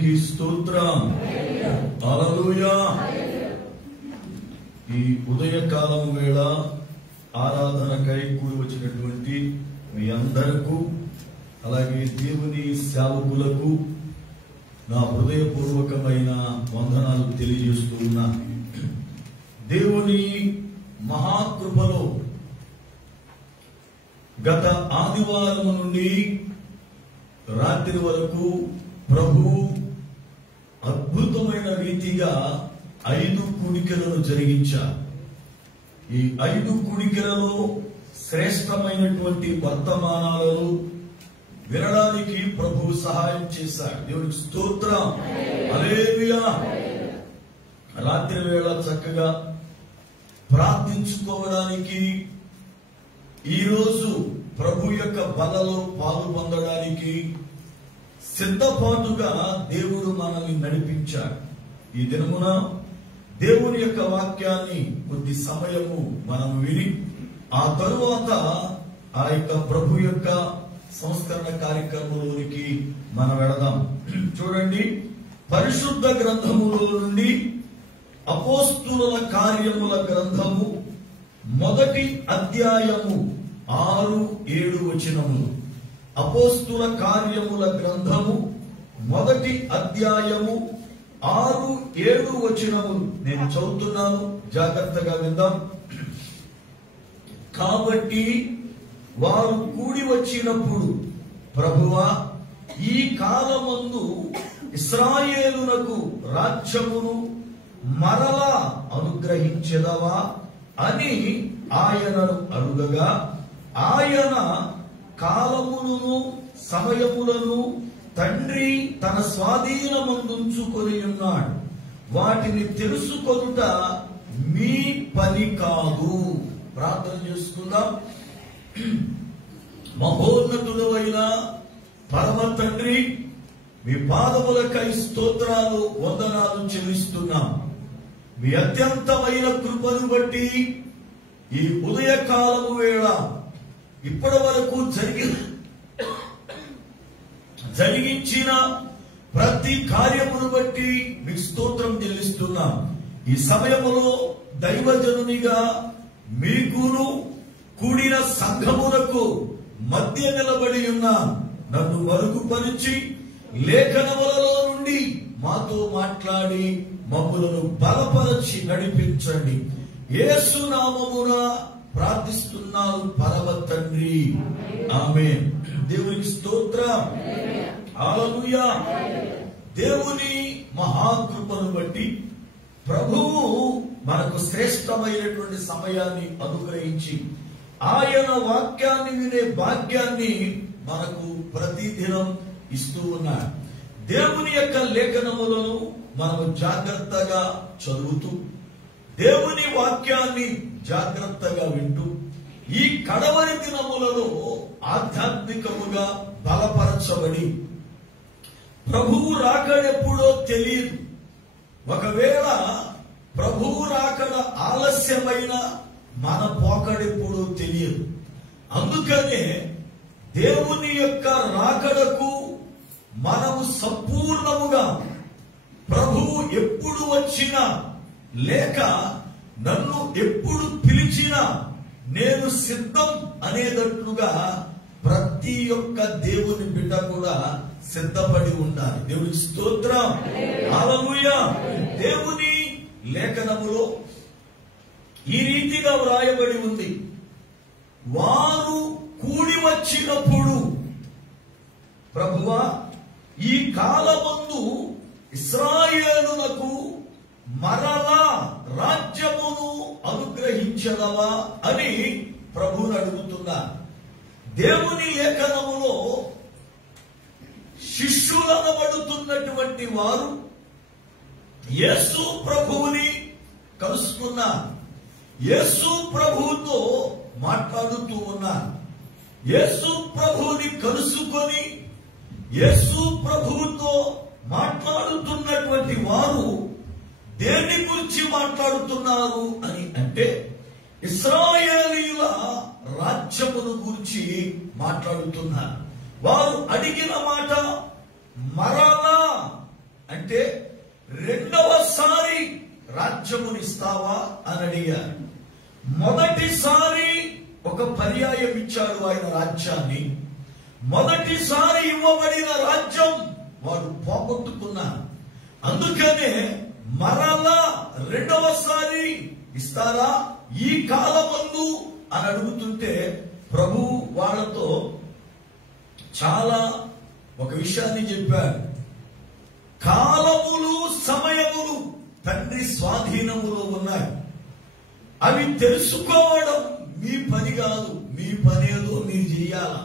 దేవునికి స్తోత్రం. హల్లెలూయా. ఈ ఉదయకాలం వేళ ఆరాధనకై కూడి వచ్చినటువంటి మీ అందరకు, అలాగే దేవుని సేవకులకు నా హృదయపూర్వకమైన వందనాలు తెలియజేస్తూ ఉన్నా. దేవుని మహాకృపలో గత ఆదివారం నుండి రాత్రి వరకు ప్రభు అద్భుతమైన రీతిగా 5 కూడికలను జరిగించారు. ఈ 5 కూడికలలో శ్రేష్టమైనటువంటి వర్తమానాలను వినడానికి ప్రభు సహాయం చేశాడు. దేవునికి స్తోత్రం. హల్లెలూయా. రాత్రి వేళ చక్కగా ప్రార్థించుకోవడానికి, ఈరోజు ప్రభు యొక్క బలలో పాలు పొందడానికి సిద్ధపాటుగా దేవుడు మనల్ని నడిపించాడు. ఈ దినమున దేవుని యొక్క వాక్యాన్ని కొద్ది సమయము మనం విని ఆ తరువాత ఆ యొక్క ప్రభు యొక్క సంస్కరణ కార్యక్రమంలోనికి మనం వెళదాం. చూడండి, పరిశుద్ధ గ్రంథములో నుండి అపోస్తుల కార్యముల గ్రంథము 1వ అధ్యాయము 6-7 వచనములు. అపోస్తుల కార్యముల గ్రంథము 1వ అధ్యాయము 6-7 వచనములు నేను చదువుతున్నాను, జాగ్రత్తగా విందాం. కాబట్టి వారు కూడి వచ్చినప్పుడు, ప్రభువా, ఈ కాలమందు ఇశ్రాయేలునకు రాజ్యమును మరలా అనుగ్రహించెదవా అని ఆయనను అడుగగా, ఆయన కాలములను సమయములను తండ్రి తన స్వాధీనమందుంచుకొని ఉన్నాడు, వాటిని తెలుసుకొనుట మీ పని కాదు. ప్రార్థన చేసుకుందాం. మహోన్నతుడైన పరమ తండ్రి, మీ పాదములకై స్తోత్రాలు వందనాలు చెల్లిస్తున్నాం. మీ అత్యంతమైన కృపను బట్టి ఈ ఉదయకాలము వేళ ఇప్పటి వరకు జరిగించిన ప్రతి కార్యమును బట్టి మీకు స్తోత్రం చెల్లిస్తున్నాం. ఈ సమయములో దైవజనునిగా మీకును కూడిన సంఘమునకు మధ్య నిలబడి ఉన్న నన్ను మరుగుపరిచి లేఖనములలో నుండి మాతో మాట్లాడి మమ్ములను బలపరచి నడిపించండి. యేసు నామమున ప్రార్థిస్తున్నాను పరమ తండ్రి, ఆమేన్. దేవునికి స్తోత్రం. హల్లెలూయా. దేవుని మహాకృపను బట్టి ప్రభువు మనకు శ్రేష్టమైనటువంటి సమయాన్ని అనుగ్రహించి ఆయన వాక్యాన్ని వినే భాగ్యాన్ని మనకు ప్రతిదినం ఇస్తూ ఉన్నారు. దేవుని యొక్క లేఖనములను మనము జాగ్రత్తగా చదువుతూ, దేవుని వాక్యాన్ని జాగ్రత్తగా వింటూ, ఈ కడవరి దినములలో ఆధ్యాత్మికముగా బలపరచబడి, ప్రభువు రాకడెప్పుడో తెలియదు. ఒకవేళ ప్రభువు రాకడ ఆలస్యమైన మన పోకడెప్పుడో తెలియదు. అందుకనే దేవుని యొక్క రాకడకు మనము సంపూర్ణముగా, ప్రభువు ఎప్పుడు వచ్చినా లేక నన్ను ఎప్పుడు పిలిచినా నేను సిద్ధం అనేటట్లుగా ప్రతి ఒక్క దేవుని బిడ్డ కూడా సిద్ధపడి ఉండాలి. దేవునికి స్తోత్రం. హల్లెలూయా. దేవుని లేఖనములో ఈ రీతిగా వ్రాయబడి ఉంది, వారు కూడి వచ్చినప్పుడు, ప్రభువా, ఈ కాలమందు ఇశ్రాయేలునకు మరలా రాజ్యమును అనుగ్రహించదవా అని ప్రభువుని అడుగుతున్నారు. దేవుని లేఖనములో శిష్యులనబడుతున్నటువంటి వారు యేసు ప్రభువుని కలుసుకున్నారు, యేసు ప్రభువుతో మాట్లాడుతూ ఉన్నారు. యేసు ప్రభువుని కలుసుకొని యేసు ప్రభువుతో మాట్లాడుతున్నటువంటి వారు దేని గురించి మాట్లాడుతున్నారు అని అంటే, ఇశ్రాయేలీయుల రాజ్యమును గురించి మాట్లాడుతున్నారు. వారు అడిగిన మాట మరలా అంటే రెండవసారి రాజ్యమునిస్తావా అని అడిగారు. మొదటిసారి ఒక పర్యాయం ఇచ్చాడు ఆయన రాజ్యాన్ని. మొదటిసారి ఇవ్వబడిన రాజ్యం వాడు పోగొట్టుకున్నారు. అందుకనే మరలా రెండవసారి ఇస్తారా ఈ కాలమందు అని అడుగుతుంటే ప్రభు వాళ్ళతో చాలా ఒక విషయాన్ని చెప్పాడు. కాలములు సమయములు తండ్రి స్వాధీనములో ఉన్నాయి. అవి తెలుసుకోవడం మీ పని కాదు. మీ పని ఏదో మీరు చేయాలా.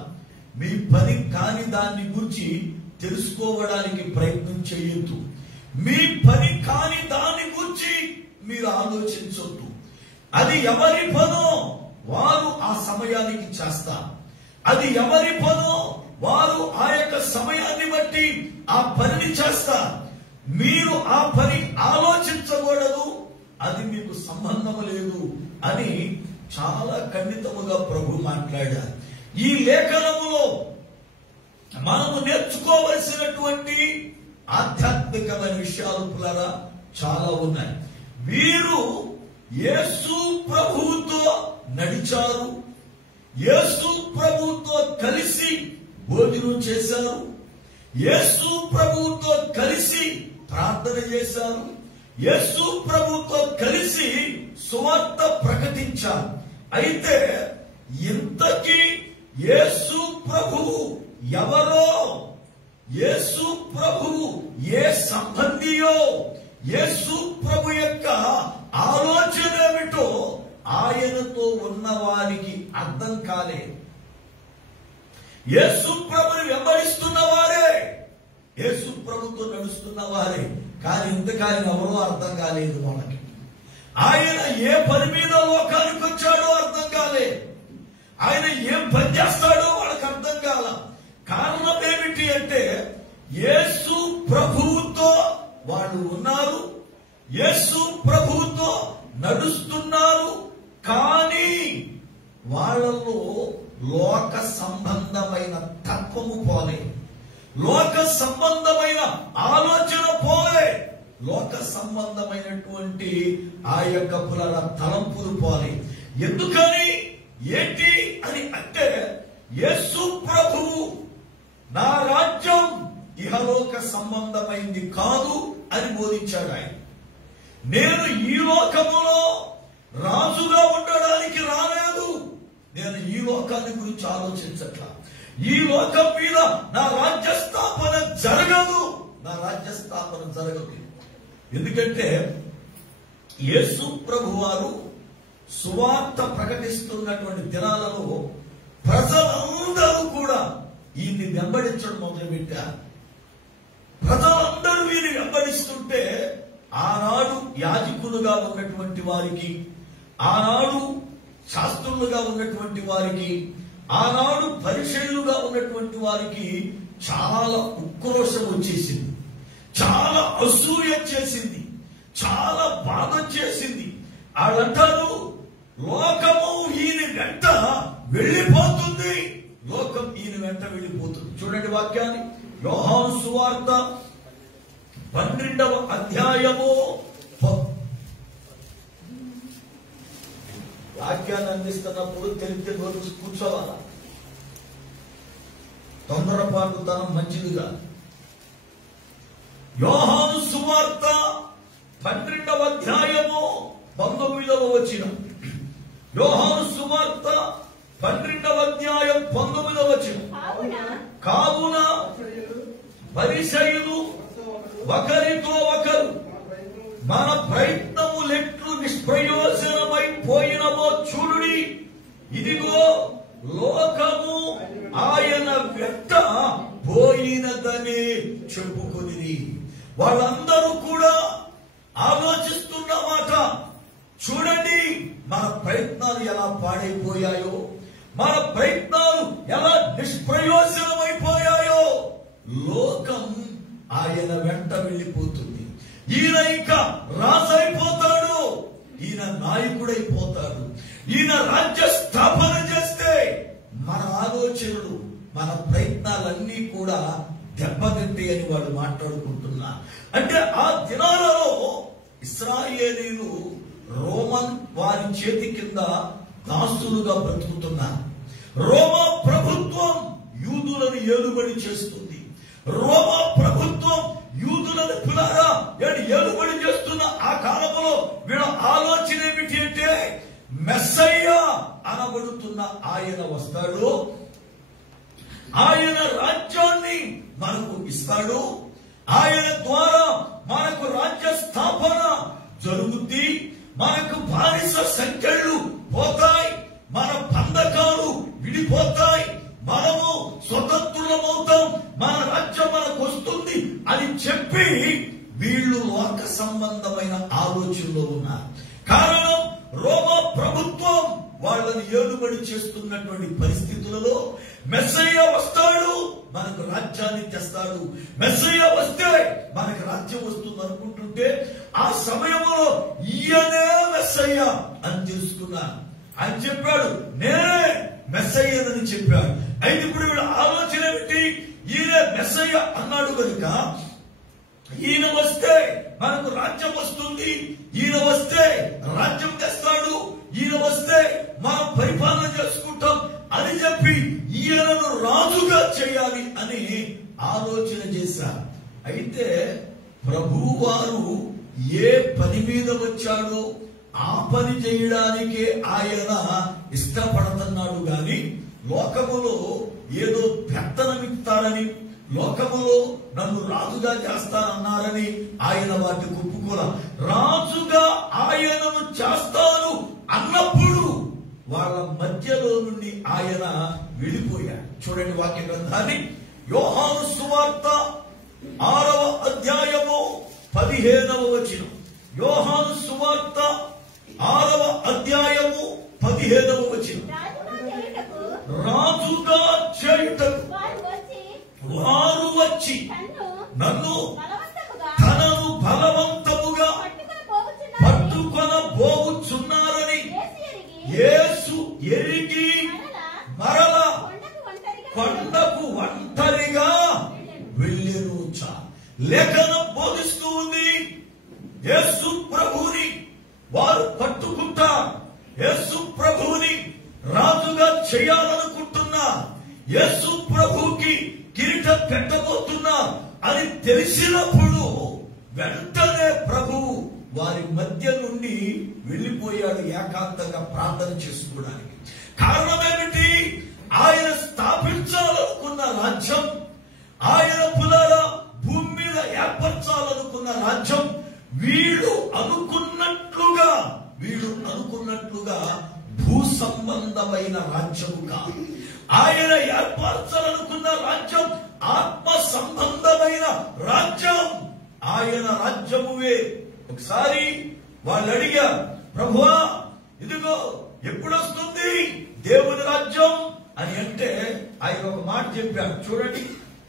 మీ పని కాని దాన్ని గురించి తెలుసుకోవడానికి ప్రయత్నం చేయొద్దు. మీ పని కాని దాని గురించి మీరు ఆలోచించొద్దు. అది ఎవరి పనో వారు ఆ సమయానికి చేస్తారు. అది ఎవరి పనో వారు ఆ యొక్క సమయాన్ని బట్టి ఆ పనిని చేస్తారు. మీరు ఆ పని ఆలోచించకూడదు. అది మీకు సంబంధం లేదు అని చాలా ఖండితముగా ప్రభు మాట్లాడారు. ఈ లేఖనములో మనము నేర్చుకోవలసినటువంటి ఆధ్యాత్మికమైన విషయాలు పులారా చాలా ఉన్నాయి. వీరు యేసు ప్రభువుతో నడిచారు. యేసు ప్రభువుతో కలిసి భోజనం చేశారు. యేసు ప్రభువుతో కలిసి ప్రార్థన చేశారు. యేసు ప్రభువుతో కలిసి సువార్త ప్రకటించారు. అయితే ఇంతకీ యేసు ప్రభువు ఎవరో, యేసు ప్రభువు ఏ సంబంధియో, యేసు ప్రభు యొక్క ఆలోచన ఏమిటో ఆయనతో ఉన్న వారికి అర్థం కాలేదు. యేసు ప్రభుని వెంబడిస్తున్న వారే, యేసు ప్రభుతో నడుస్తున్న వారే, కానీ ఇంతకు ఆయన ఎవరో అర్థం కాలేదు వాళ్ళకి. ఆయన ఏ పని మీద లోకానికి వచ్చాడో అర్థం కాలేదు. ఆయన ఏం పని చేస్తాడో వాళ్ళకి అర్థం కాల. కారణం ఏమిటి అంటే యేసు ప్రభువుతో వాళ్ళు ఉన్నారు, యేసు ప్రభువుతో నడుస్తున్నారు. కానీ వాళ్ళలో లోక సంబంధమైన తత్వము పోలే, లోక సంబంధమైన ఆలోచన పోలే, లోక సంబంధమైనటువంటి ఆ యొక్క పునర తలంపులు పోలే. ఎందుకని ఏంటి అని అంటే యేసు ప్రభువు నా రాజ్యం ఇహలోక సంబంధమైంది కాదు అని బోధించాడు ఆయన. నేను ఈ లోకములో రాజుగా ఉండడానికి రాలేదు. నేను ఈ లోకాన్ని గురించి ఆలోచించట్లా. ఈ లోకం మీద నా రాజ్య స్థాపన జరగదు. నా రాజ్య స్థాపన జరగదు. ఎందుకంటే యేసు ప్రభు వారు సువార్త ప్రకటిస్తున్నటువంటి దినాలలో ప్రజలందరూ కూడా ఈయన్ని వెంబడించడం మొదలుపెట్టారు. ప్రజలందరూ వీరిని వెంబడిస్తుంటే ఆనాడు యాజకులుగా ఉన్నటువంటి వారికి, ఆనాడు శాస్త్రులుగా ఉన్నటువంటి వారికి, ఆనాడు పరిచయులుగా ఉన్నటువంటి వారికి చాలా ఉక్రోషం వచ్చేసింది, చాలా అసూయ చేసింది, చాలా బాధ చేసింది. వాళ్ళంటారు లోకము ఈయన వెంట వెళ్ళిపోతుంది, లోకం ఈయన వెంట వెళ్ళిపోతుంది. చూడండి వాక్యాన్ని, యోహాను సువార్త 12వ అధ్యాయము. వాక్యాన్ని అందిస్తున్నప్పుడు తెలిపితే కూర్చోవాలా, తొందరపాటుతనం మంచిదిగా. యోహాను సువార్త 12వ అధ్యాయము 19వ వచనం. యోహాను సువార్త 12వ అధ్యాయం 19వ వచనం. కావున పరిసయ్యులు ఒకరితో ఒకరు మన ప్రయత్నములెట్లు నిష్ప్రయోజనమైపోయినవో చూడుడి, ఇదిగో లోకము ఆయన వెంట పోయినదని చెప్పుకొని వాళ్ళందరూ కూడా ఆలోచిస్తున్న మాట చూడండి. మన ప్రయత్నాలు ఎలా పాడైపోయాయో, మన ప్రయత్నాలు ఎలా నిష్ప్రయోజనమైపోయాయో. లోకం ఆయన వెంట వెళ్ళిపోతుంది. ఈయన ఇంకా రాజైపోతాడు, ఈయన నాయకుడైపోతాడు, ఈయన రాజ్య స్థాపన చేస్తే మన ఆలోచనలు, మన ప్రయత్నాలన్నీ కూడా దెబ్బతింటే అని వాళ్ళు మాట్లాడుకుంటున్నారు. అంటే ఆ దినాలలో ఇశ్రాయేలీలు రోమన్ వారి చేతి కింద దాసులుగా బ్రతుకుతున్నారు. రోమా ప్రభుత్వం యూదులను ఏలుబడి చేస్తుంది. రోమా ప్రభుత్వం యూదులను పిల్లారా ఏలుబడి చేస్తున్న ఆ కాలంలో వీళ్ళ ఆలోచన ఏమిటి అంటే మెస్సయ్య అనబడుతున్న ఆయన వస్తాడు, ఆయన రాజ్యాన్ని మనకు ఇస్తాడు, ఆయన ద్వారా మనకు రాజ్య స్థాపన జరుగుద్ది, మనకు బానిస సంఖ్యలు పోతాయి, మన బంధకాలు విడిపోతాయి, మనము స్వతంత్రులమవుతాం, మన రాజ్యం మనకు వస్తుంది అని చెప్పి వీళ్ళు లోక సంబంధమైన ఆలోచనలో ఉన్నారు. కారణం రోమా ప్రభుత్వం వాళ్ళని ఏలుబడి చేస్తున్నటువంటి పరిస్థితులలో మెస్సయ్య వస్తాడు, మనకు రాజ్యాన్ని తెస్తాడు, మెస్సయ్య వస్తే మనకు రాజ్యం వస్తుంది అనుకుంటుంటే ఆ సమయంలో ఈయనే మెస్సయ్య అని తెలుసుకున్నాను. ఆయన చెప్పాడు నేనే మెస్సయ్యనని చెప్పాడు. అయితే ఇప్పుడు వీళ్ళ ఆలోచన ఏమిటి? ఈయన మెస్సయ్య అన్నాడు కనుక ఈయన వస్తే మనకు రాజ్యం వస్తుంది, ఈయన వస్తే రాజ్యం తెస్తాడు, ఈయన వస్తే మనం పరిపాలన చేసుకుంటాం అని చెప్పి ఈయనను రాజుగా చేయాలి అని ఆలోచన చేశారు. అయితే ప్రభువారు ఏ పని మీద వచ్చాడో ఆ పని చేయడానికే ఆయన ఇష్టపడుతున్నాడు గాని లోకములో ఏదో పెత్తనమిస్తారని, లోకములో నన్ను రాజుగా చేస్తానన్నారని ఆయన వాటికి ఒప్పుకోల. రాజుగా ఆయనను చేస్తాను అన్నప్పుడు వాళ్ళ మధ్యలో నుండి ఆయన వెళ్ళిపోయాడు. చూడండి వాక్య గ్రంథాన్ని, యోహాను సువార్త 6వ అధ్యాయము 15వ వచనం. యోహాను సువార్త 6వ అధ్యాయము 15వ వచనం. రాజుగా చేయుటకు వారు వచ్చి నన్ను తనను బలవంతముగా పట్టుకొనబోచున్నారని యేసు ఎరిగి మరల కొండకు ఒంటరిగా వెళ్ళెను. లేఖనం బోధిస్తూ ఉంది, యేసు ప్రభువుని వారు పట్టుకుంటారు, యేసు ప్రభువుని రాజుగా చేయాలనుకుంటున్నా, యేసు ప్రభువుకి కిరీటం పెట్టబోతున్నా అని తెలిసినప్పుడు వెంటనే ప్రభువు వారి మధ్య నుండి వెళ్లిపోయాడు ఏకాంతంగా ప్రార్థన చేసుకోవడానికి. కారణం ఏమిటి? ఆయన స్థాపించాలనుకున్న రాజ్యం, ఆయన పునర భూమి మీద ఏర్పరచాలనుకున్న రాజ్యం వీళ్ళు అనుకున్నట్లుగా భూ సంబంధమైన రాజ్యము కాదు. ఆయన ఏర్పరచాలనుకున్న రాజ్యం ఆత్మ సంబంధమైన రాజ్యం. ఆయన రాజ్యమువే. ఒకసారి వాళ్ళు అడిగారు, ప్రభువా ఇదిగో ఎప్పుడు వస్తుంది దేవుని రాజ్యం అని అంటే ఆయన ఒక మాట చెప్పారు. చూడండి,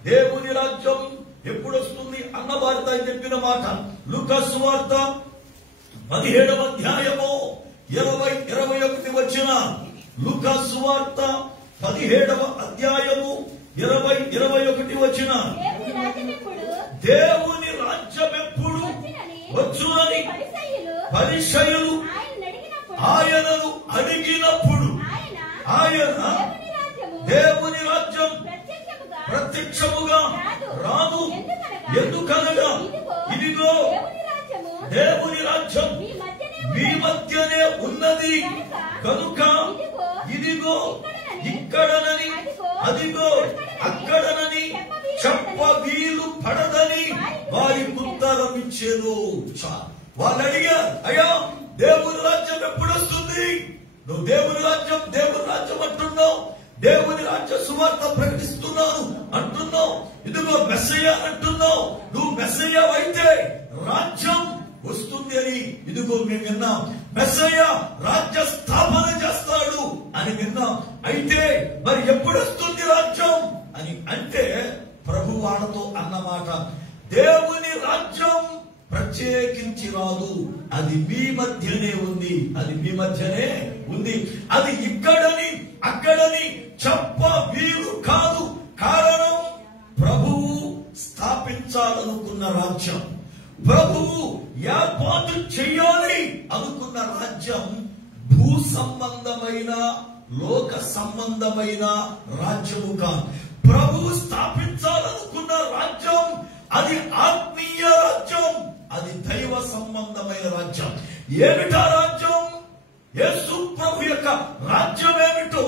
దేవుని రాజ్యం ఎప్పుడు వస్తుంది అన్న వార్త చెప్పిన మాట లూకా సువార్త 17వ అధ్యాయము 20-21 వచనం. లూకా సువార్త 17వ అధ్యాయము 20-21 వచనం. దేవుని రాజ్యం ఎప్పుడు వచ్చునని పరిసయ్యులు ఆయనను అడిగినప్పుడు ఆయన దేవుని రాజ్యం ప్రత్యక్షముగా రాదు, ఎందుకనగా ఇదిగో దేవుని రాజ్యం మీ మధ్యనే ఉన్నది కనుక ఇదిగో ఇక్కడనని అదిగో అక్కడనని చెప్ప వీలు పడదని వారికి ఉత్తరం ఇచ్చేది. వాళ్ళు అడిగారు, అయ్యా దేవుని రాజ్యం ఎప్పుడు వస్తుంది? నువ్వు దేవుని రాజ్యం అంటున్నావు, దేవుని రాజ్య సువార్త ప్రకటిస్తున్నాను అంటున్నావు, ఇదిగో మెస్సయ్య అంటున్నావు. నువ్వు మెస్సయ్య అయితే రాజ్యం వస్తుంది అని ఇదిగో మేము విన్నాం. మెస్సయ్య రాజ్య స్థాపన చేస్తాడు అని విన్నాం. అయితే మరి ఎప్పుడు వస్తుంది రాజ్యం అని అంటే ప్రభు వాళ్ళతో అన్నమాట, దేవుని రాజ్యం ప్రత్యేకించి రాదు, అది మీ మధ్యనే ఉంది, అది మీ మధ్యనే ఉంది. అది ఇక్కడని అక్కడని చెప్ప వీలు కాదు. కారణం ప్రభువు రాజ్యం. ప్రభువు ఏర్పాటు చెయ్యాలి అనుకున్న రాజ్యం భూ సంబంధమైన లోక సంబంధమైన రాజ్యము కాదు. ప్రభువు స్థాపించాలనుకున్న రాజ్యం అది ఆత్మీయ రాజ్యం, అది దైవ సంబంధమైన రాజ్యం. ఏమిటా రాజ్యం? యేసు ప్రభు యొక్క రాజ్యం ఏమిటో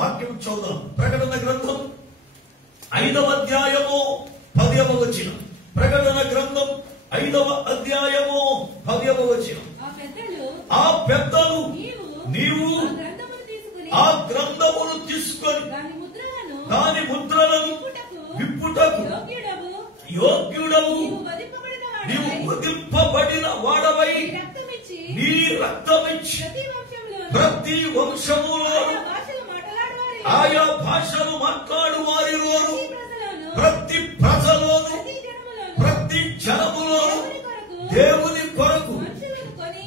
వాక్యం చూద్దాం. ప్రకటన గ్రంథం 5వ అధ్యాయము 10వ వచనం. ప్రకటన గ్రంథం 5వ అధ్యాయము 10వ వచనం. ఆ పెద్దలు నీవు ఆ గ్రంథమును తీసుకొని దాని ముద్రలను విప్పుటకు యోగ్యుడవు, నీవు వధింపబడిన వాడవై నీ రక్తమిచ్చి ప్రతి వంశములో ఆయా భాషలు మాట్లాడు వారిలోను ప్రతి ప్రజలోను ప్రతి జనములోను దేవుని కొరకు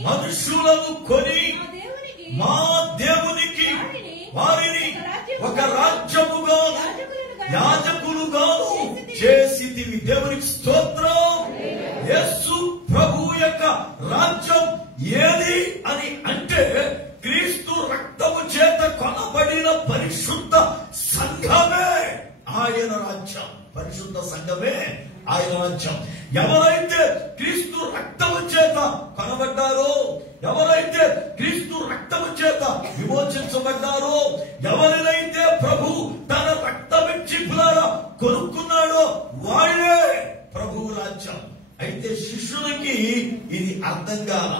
మనుషులను కొని మా దేవునికి వారిని ఒక రాజ్యముగా యాజకులుగాను చేసితివి. దేవునికి స్తోత్రం. యేసు ప్రభు యొక్క రాజ్యం ఏది అని అంటే క్రీస్తు రక్తము చేత కొనబడిన పరిశుద్ధ సంఘమే ఆయన రాజ్యం. పరిశుద్ధ సంఘమే ఆయన రాజ్యం. ఎవరైతే క్రీస్తు రక్తము చేత కొనబడ్డారో, ఎవరైతే క్రీస్తు రక్తము చేత విమోచించబడ్డారో, ఎవరినైతే ప్రభు తన రక్తమిచ్చి కొనుక్కున్నాడో వాళ్ళే ప్రభువు రాజ్యం. అయితే శిష్యులకి ఇది అర్థం కాల.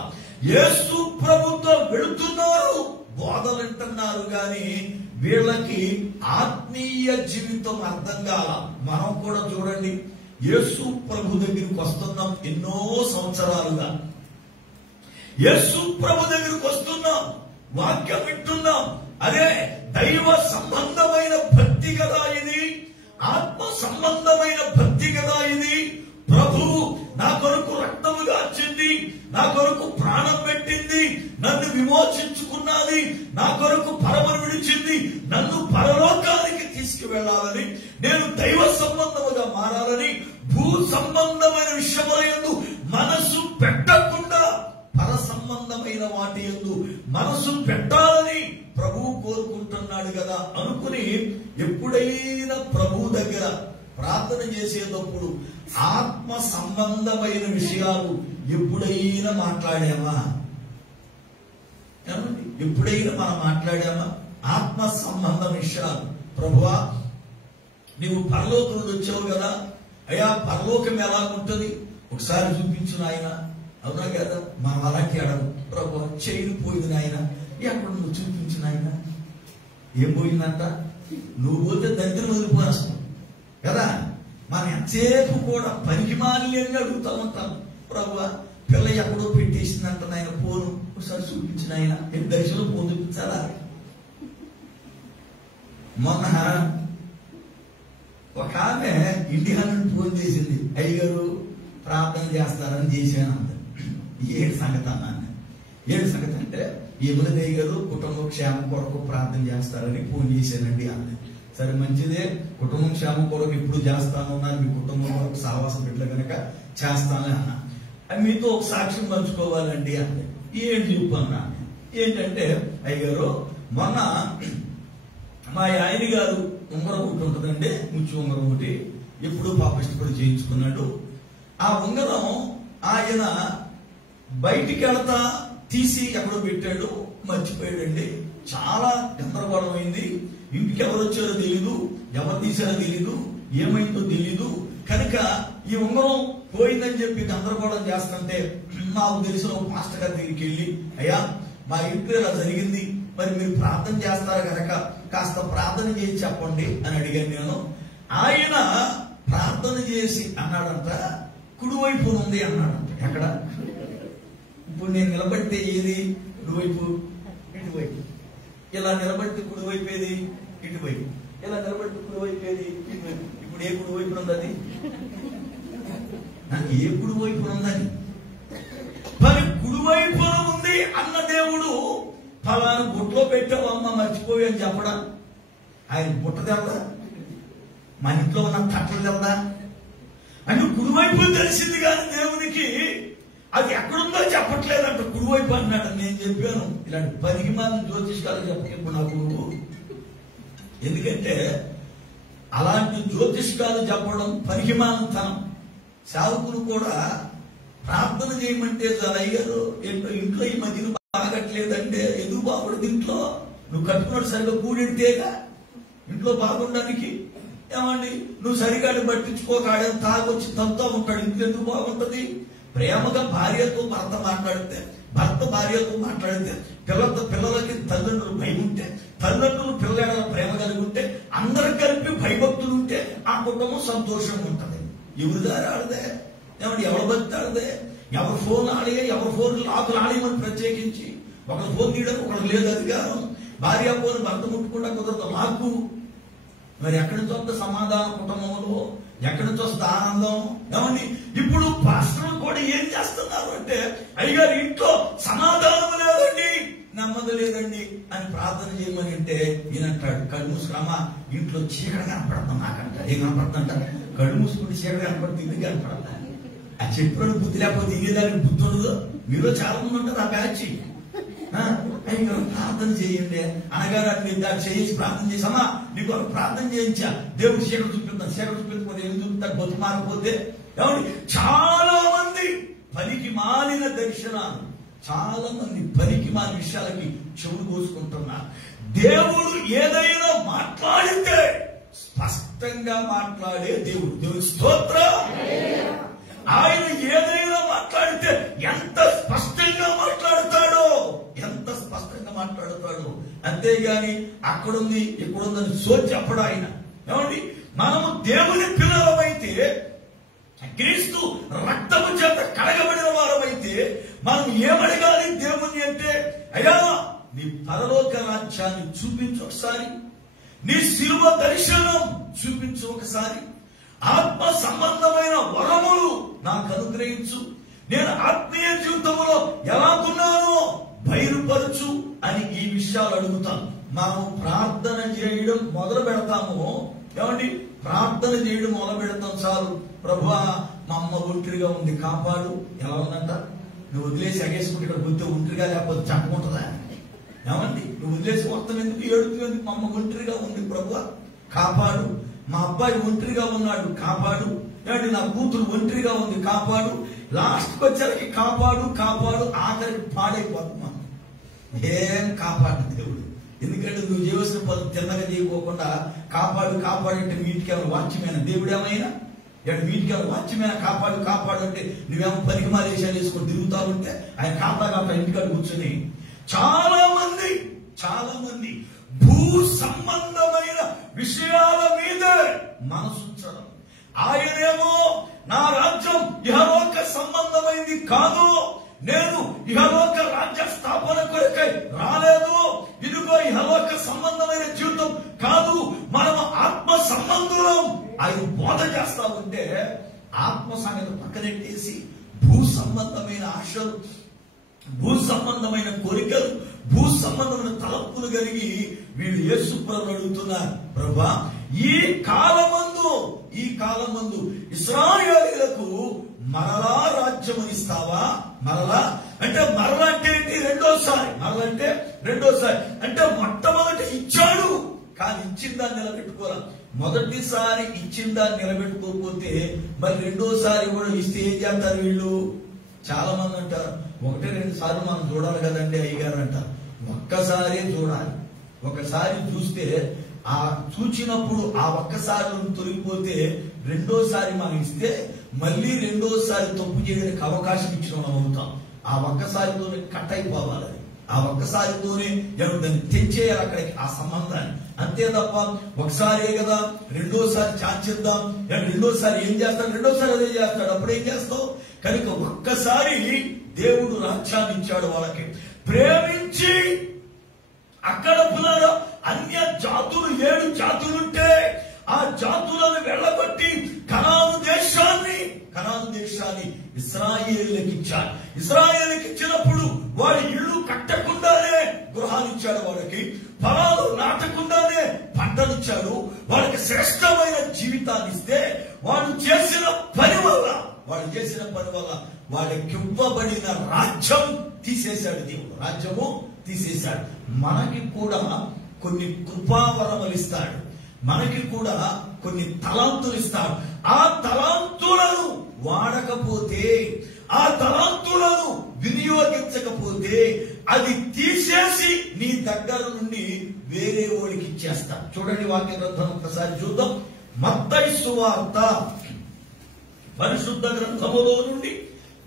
యేసు ప్రభుతో వెళుతున్నారు, బోధలు వింటున్నారు, కానీ వీళ్ళకి ఆత్మీయ జీవితం అర్థం కాల. మనం కూడా చూడండి, యేసు ప్రభు దగ్గరికి వస్తున్నాం ఎన్నో సంవత్సరాలుగా. యేసు ప్రభు దగ్గరికి వస్తున్నాం, వాక్యం వింటున్నాం. అదే దైవ సంబంధమైన భక్తి కదా ఇది, ఆత్మ సంబంధమైన భక్తి కదా ఇది. ప్రభువు నా కొరకు రక్తము గార్చింది, నా కొరకు ప్రాణం పెట్టింది, నన్ను విమోచించుకున్నది, నా కొరకు పరమను విడిచింది, నన్ను పరలోకానికి తీసుకువెళ్లాలని, నేను దైవ సంబంధముగా మారాలని, భూ సంబంధమైన విషయములందు మనసు పెట్టకుండా పర సంబంధమైన వాటి యందు మనసు పెట్టాలని ప్రభువు కోరుకుంటున్నాడు కదా అనుకుని, ఎప్పుడైనా ప్రభువు దగ్గర ప్రార్థన చేసేటప్పుడు ఆత్మ సంబంధమైన విషయాలు ఎప్పుడైనా మాట్లాడామా? ఎప్పుడైనా మనం మాట్లాడామా? ఆత్మ సంబంధ విషయాలు. ప్రభువా, నీవు పరలోకం నుండి వచ్చావు కదా, అయ్యా పరలోకం ఎలా ఉంటుంది ఒకసారి చూపించు నాయన. అవునా కదా? మనం అలాంటి అడగం. ప్రభువా, చైన్ పోయింది నాయన, ఎక్కడ నువ్వు చూపించు నాయన. ఏం పోయిందంట? నువ్వు పోతే దరిద్రం వదిలిపోయేస్తావు కదా. మనం ఎంతసేపు కూడా పనికి మాలి అని అడుగుతా ఉంటాం. ప్రభువా, పిల్ల ఎక్కడో పెట్టేసిందంట నాయన, పోను ఒకసారి చూపించిన ఆయన. దర్శనం ఫోన్ చూపించాలా? మొన్న ఒక ఆమె ఇండియా నుండి ఫోన్ చేసింది, అయ్యగారు ప్రార్థన చేస్తారని చేశాను అంత. ఏడు సంగతి అన్నాను. ఏడు సంగతి అంటే యమునదేవి గారు కుటుంబ క్షేమం కొరకు ప్రార్థన చేస్తారని ఫోన్ చేశానండి అన్నది. సరే మంచిదే, కుటుంబం క్షేమం కొరకు ఇప్పుడు చేస్తాను, మీ కుటుంబం కొరకు సహవాసం పెట్టలే కనుక చేస్తానని అన్నా. మీతో ఒక సాక్ష్యం పంచుకోవాలండి అంటే ఏంటి చెప్పు అన్నా. ఏంటంటే, అయ్యగారు మొన్న మా ఆయన గారు ఉంగరం ఒకటి ఉంటుందండి, ముచ్చు ఉంగరం ఒకటి, ఎప్పుడు పాప ఇష్టపడి చేయించుకున్నాడు. ఆ ఉంగరం ఆయన బయటికి వెళతా తీసి ఎక్కడో పెట్టాడు, మర్చిపోయాడండి. చాలా గందరగోళం అయింది. ఇంటికి ఎవరు వచ్చారో తెలీదు, ఎవరు తీసారో తెలీదు, ఏమైందో తెలీదు. కనుక ఈ ఉంగరం పోయిందని చెప్పి గందరగోళం చేస్తుంటే నాకు తెలిసిన ఒక మాస్టర్ గారి దగ్గరికి వెళ్ళి, అయ్యా మా ఇంట్లో ఇలా జరిగింది, మరి మీరు ప్రార్థన చేస్తారు కనుక కాస్త ప్రార్థన చేసి చెప్పండి అని అడిగాను నేను. ఆయన ప్రార్థన చేసి అన్నాడంట, కుడివైపు ఉంది అన్నాడంట. ఎక్కడ? ఇప్పుడు నేను నిలబడితే ఏది కుడివైపు? ఇటువైపు. ఇలా నిలబడితే కుడివైపు ఏది? ఇటువైపు. ఇలా నిలబడితే కుడివైపు ఏది? ఇటువైపు. ఇప్పుడు ఏ కుడివైపు ఉందని? ఏ కుడివైపు ఉందని? మరి కుడివైపు ఉంది అన్న దేవుడు ఫలానా బుట్టలో పెట్టావు అమ్మ మర్చిపోయి అని చెప్పడా? ఆయన బుట్ట తెలదా? మన ఇంట్లో ఉన్న తట్టలు తెలదా? అంటే కుడివైపు తెలిసింది కానీ దేవునికి అది ఎక్కడుందో చెప్పట్లేదంట. కుడివైపు అన్నాడు. నేను చెప్పాను ఇలాంటి పరిమాణం జ్యోతిష్కాలు చెప్పకు నాకు. ఎందుకంటే అలాంటి జ్యోతిష్కాలు చెప్పడం పరిమాణంతనం. సేవకులు కూడా ప్రార్థన చేయమంటే చాలా అయ్యారు. ఇంట్లో ఈ మధ్యన బాగట్లేదంటే ఎందుకు బాగుండదు? ఇంట్లో నువ్వు కట్టుకున్నాడు సరిగ్గా కూడెడితేగా ఇంట్లో బాగుండడానికి. ఏమండి నువ్వు సరిగా పట్టించుకోకాడని తాగొచ్చి తంతా ఉంటాడు. ఇంట్లో ఎందుకు బాగుంటది? ప్రేమగా భార్యతో భర్త మాట్లాడితే, భర్త భార్యతో మాట్లాడితే, పిల్లలకి తల్లిదండ్రులు భయం ఉంటే, తల్లిదండ్రులు పిల్లల ప్రేమ కలిగి ఉంటే, అందరు కలిపి భయభక్తులు ఉంటే ఆ కుటుంబం సంతోషంగా ఉంటది. ఎవరి దారి ఆడదే, ఏమంటే ఎవరు బతాడదే, ఎవరు ఫోన్ ఆడే, ఎవరు ఫోన్ లాకులు ఆడేయమని ప్రత్యేకించి ఒకరు ఫోన్ తీయడానికి ఒకరు లేదు అధికారం. భార్య ఫోన్ భర్త ముట్టుకుండా కుదరదు లాకు. మరి ఎక్కడి నుంచి వస్తే సమాధానం కుటుంబంలో, ఎక్కడి నుంచి వస్తే ఆనందం? ఏమని ఇప్పుడు పాస్టర్లు కూడా ఏం చేస్తున్నారు అంటే, అయ్యగారు ఇంట్లో సమాధానం లేదండి, నెమ్మది లేదండి అని ప్రార్థన చేయమని అంటే ఈయనంటాడు కళ్ళు మూసుకురామా ఇంట్లో చీకటి కనపడతాం నాకంటాడు. ఏం కనపడుతుంటారు? కళ్ళు మూసుకుంటే చీకటి కనపడుతుంది, ఇది కనపడతా. ఆ చెప్పినప్పుడు బుద్ధి లేకపోతే ఇదేదానికి బుద్ధి ఉండదు. మీలో చాలా మంది ఉంటారు ఆ బ్యాచ్. అయ్యో ప్రార్థన చేయండి అనగానే మీరు దాన్ని చేసి ప్రార్థన చేసామా, నీకు ఒక ప్రార్థన చేయించా, దేవుడు చీకటి చూపిస్తాను, చీకటి చూపించకపోతే ఏం చూపిస్తాడు? బతుకు మారిపోతే. ఏమండి చాలా మంది పనికి మాలిన దర్శనాలు, చాలా మంది పనికి మాలిన విషయాలకి చెవులు కోసుకుంటున్నారు. దేవుడు ఏదైనా మాట్లాడితే స్పష్టంగా మాట్లాడే దేవుడు. దేవుడి స్తోత్రం. ఆయన ఏదైనా మాట్లాడితే ఎంత స్పష్టంగా మాట్లాడతాడో, ఎంత స్పష్టంగా మాట్లాడతాడు. అంతేగాని అక్కడుంది ఇక్కడుందని సోచి చెప్పడు ఆయన. ఏమండి మనము దేవుని పిల్లలమైతే, క్రీస్తు రక్తము చేత కడగబడిన వారమైతే మనం ఏమడగాలి దేవుని అంటే, అయ్యా నీ పరలోక రాజ్యాన్ని చూపించు ఒకసారి, నీ శిలువ దర్శనం చూపించు ఒకసారి, ఆత్మ సంబంధమైన వరములు నాకు అనుగ్రహించు, నేను ఆత్మీయ జీవితంలో ఎలాగున్నానో బయలుపరచు అని ఈ విషయాలు అడుగుతాను. మనం ప్రార్థన చేయడం మొదలు పెడతాము. ఏమండి ప్రార్థన చేయడం మొదలు పెడతాం చాలు. ప్రభువా మా అమ్మ ఒంటరిగా ఉంది కాపాడు. ఎలా ఉందంట? నువ్వు వదిలేసి అగేసుకుంటే ఇక్కడ గుర్తు ఒంటరిగా లేకపోతే చెప్పకుంటుందా? ఏమండి నువ్వు వదిలేసి మొత్తం ఎందుకు ఏడుతుంది? మా అమ్మ ఒంటరిగా ఉంది ప్రభువా కాపాడు. మా అబ్బాయి ఒంటరిగా ఉన్నాడు కాపాడు. ఏమండి నా కూతురు ఒంటరిగా ఉంది కాపాడు. లాస్ట్కి వచ్చరికి కాపాడు కాపాడు, ఆఖరికి పాడైపోతున్నాం. ఏం కాపాడు దేవుడు. ఎందుకంటే నువ్వు చేయవలసిన పనులు తిన్నగా చేయకోకుండా కాపాడు కాపాడంటే మీ ఇంటికి ఏమైనా వాచ్యమైన దేవుడు ఏమైనా? మీ ఇంటికి ఏమైనా వాచ్యమైన కాపాడు కాపాడు అంటే నువ్వేమో పనికి మాలేసాలు వేసుకొని తిరుగుతా ఉంటే ఆయన కాపా ఇంటికాడ కూర్చొని. చాలా మంది భూ సంబంధమైన విషయాల మీద మనసుంచడం. ఆయనేమో నా రాజ్యం ఇహలోక సంబంధమైంది కాదు, నేను ఇహలోక రాజ్య స్థాపన కొరకై రాలేదు, ఇదిగో ఇహలోక సంబంధమైన జీవితం కాదు, మనం ఆత్మ సంబంధం ఆయన బోధ చేస్తా ఉంటే ఆత్మ సంగతి పక్కనెట్టేసి భూ సంబంధమైన ఆశలు, భూ సంబంధమైన కోరికలు, భూ సంబంధమైన తలపులు కలిగి వీళ్ళు యేసు ప్రభువుని అడుగుతున్నారు. ప్రభువా ఈ కాలమందు ఇశ్రాయేలీయులకు మరలా రాజ్యం ఇస్తావా? మరలా అంటే ఏంటి? రెండోసారి అంటే మొట్టమొదటి ఇచ్చాడు కానీ ఇచ్చిన దాన్ని నిలబెట్టుకోరా. మొదటిసారి ఇచ్చిన దాన్ని నిలబెట్టుకోకపోతే మరి రెండోసారి కూడా ఇస్తే ఏం చేస్తారు వీళ్ళు? చాలా మంది అంటారు 1-2 సార్లు మనం చూడాలి కదండి అయ్యగారు అంటారు. ఒక్కసారి చూడాలి. ఒకసారి చూస్తే ఆ చూచినప్పుడు ఆ ఒక్కసారి తొలగిపోతే రెండోసారి మనం ఇస్తే మళ్ళీ రెండోసారి తప్పు చేయడానికి అవకాశం ఇచ్చిన మనం అవుతాం. ఆ ఒక్కసారితోనే కట్ అయిపోవాలి. ఆ ఒక్కసారితోనే దాన్ని తెంచేయాలి అక్కడికి ఆ సంబంధాన్ని. అంతే తప్ప ఒకసారే కదా రెండోసారి చాచిద్దాం, రెండోసారి ఏం చేస్తాడు? రెండోసారి అదే చేస్తాడు. అప్పుడు ఏం చేస్తావు? కనుక ఒక్కసారి దేవుడు రాజ్యాన్ని ఇచ్చాడు వాళ్ళకి. ప్రేమించి అక్కడ పునరు అన్య జాతులు 7 జాతులుంటే ఆ జాతులను వెళ్ళగొట్టి కనాను దేశాన్ని ఇశ్రాయేలుకి ఇచ్చాడు. ఇశ్రాయేలుకి ఇచ్చినప్పుడు వాడి ఇల్లు కట్టకుండానే గృహాలు ఇచ్చాడు, వాళ్ళకి పొలాలు నాటకుండానే పంటలు ఇచ్చాడు, వాళ్ళకి శ్రేష్టమైన జీవితాన్ని ఇస్తే వాళ్ళు చేసిన పని వాడు చేసిన పని వల్ల వాడికి ఇవ్వబడిన రాజ్యం తీసేశాడు. దేవుడు రాజ్యము తీసేశాడు. మనకి కూడా కొన్ని కృపావరములు ఇస్తాడు, మనకి కూడా కొన్ని తలాంతులు ఇస్తాడు. ఆ తలాంతులను వాడకపోతే, ఆ తలాంతులను వినియోగించకపోతే అది తీసేసి నీ దగ్గర నుండి వేరే వాడికి ఇచ్చేస్తాడు. చూడండి వాక్య గ్రంథం ఒకసారి చూద్దాం. మత్తయి సువార్త, పరిశుద్ధ గ్రంథములో నుండి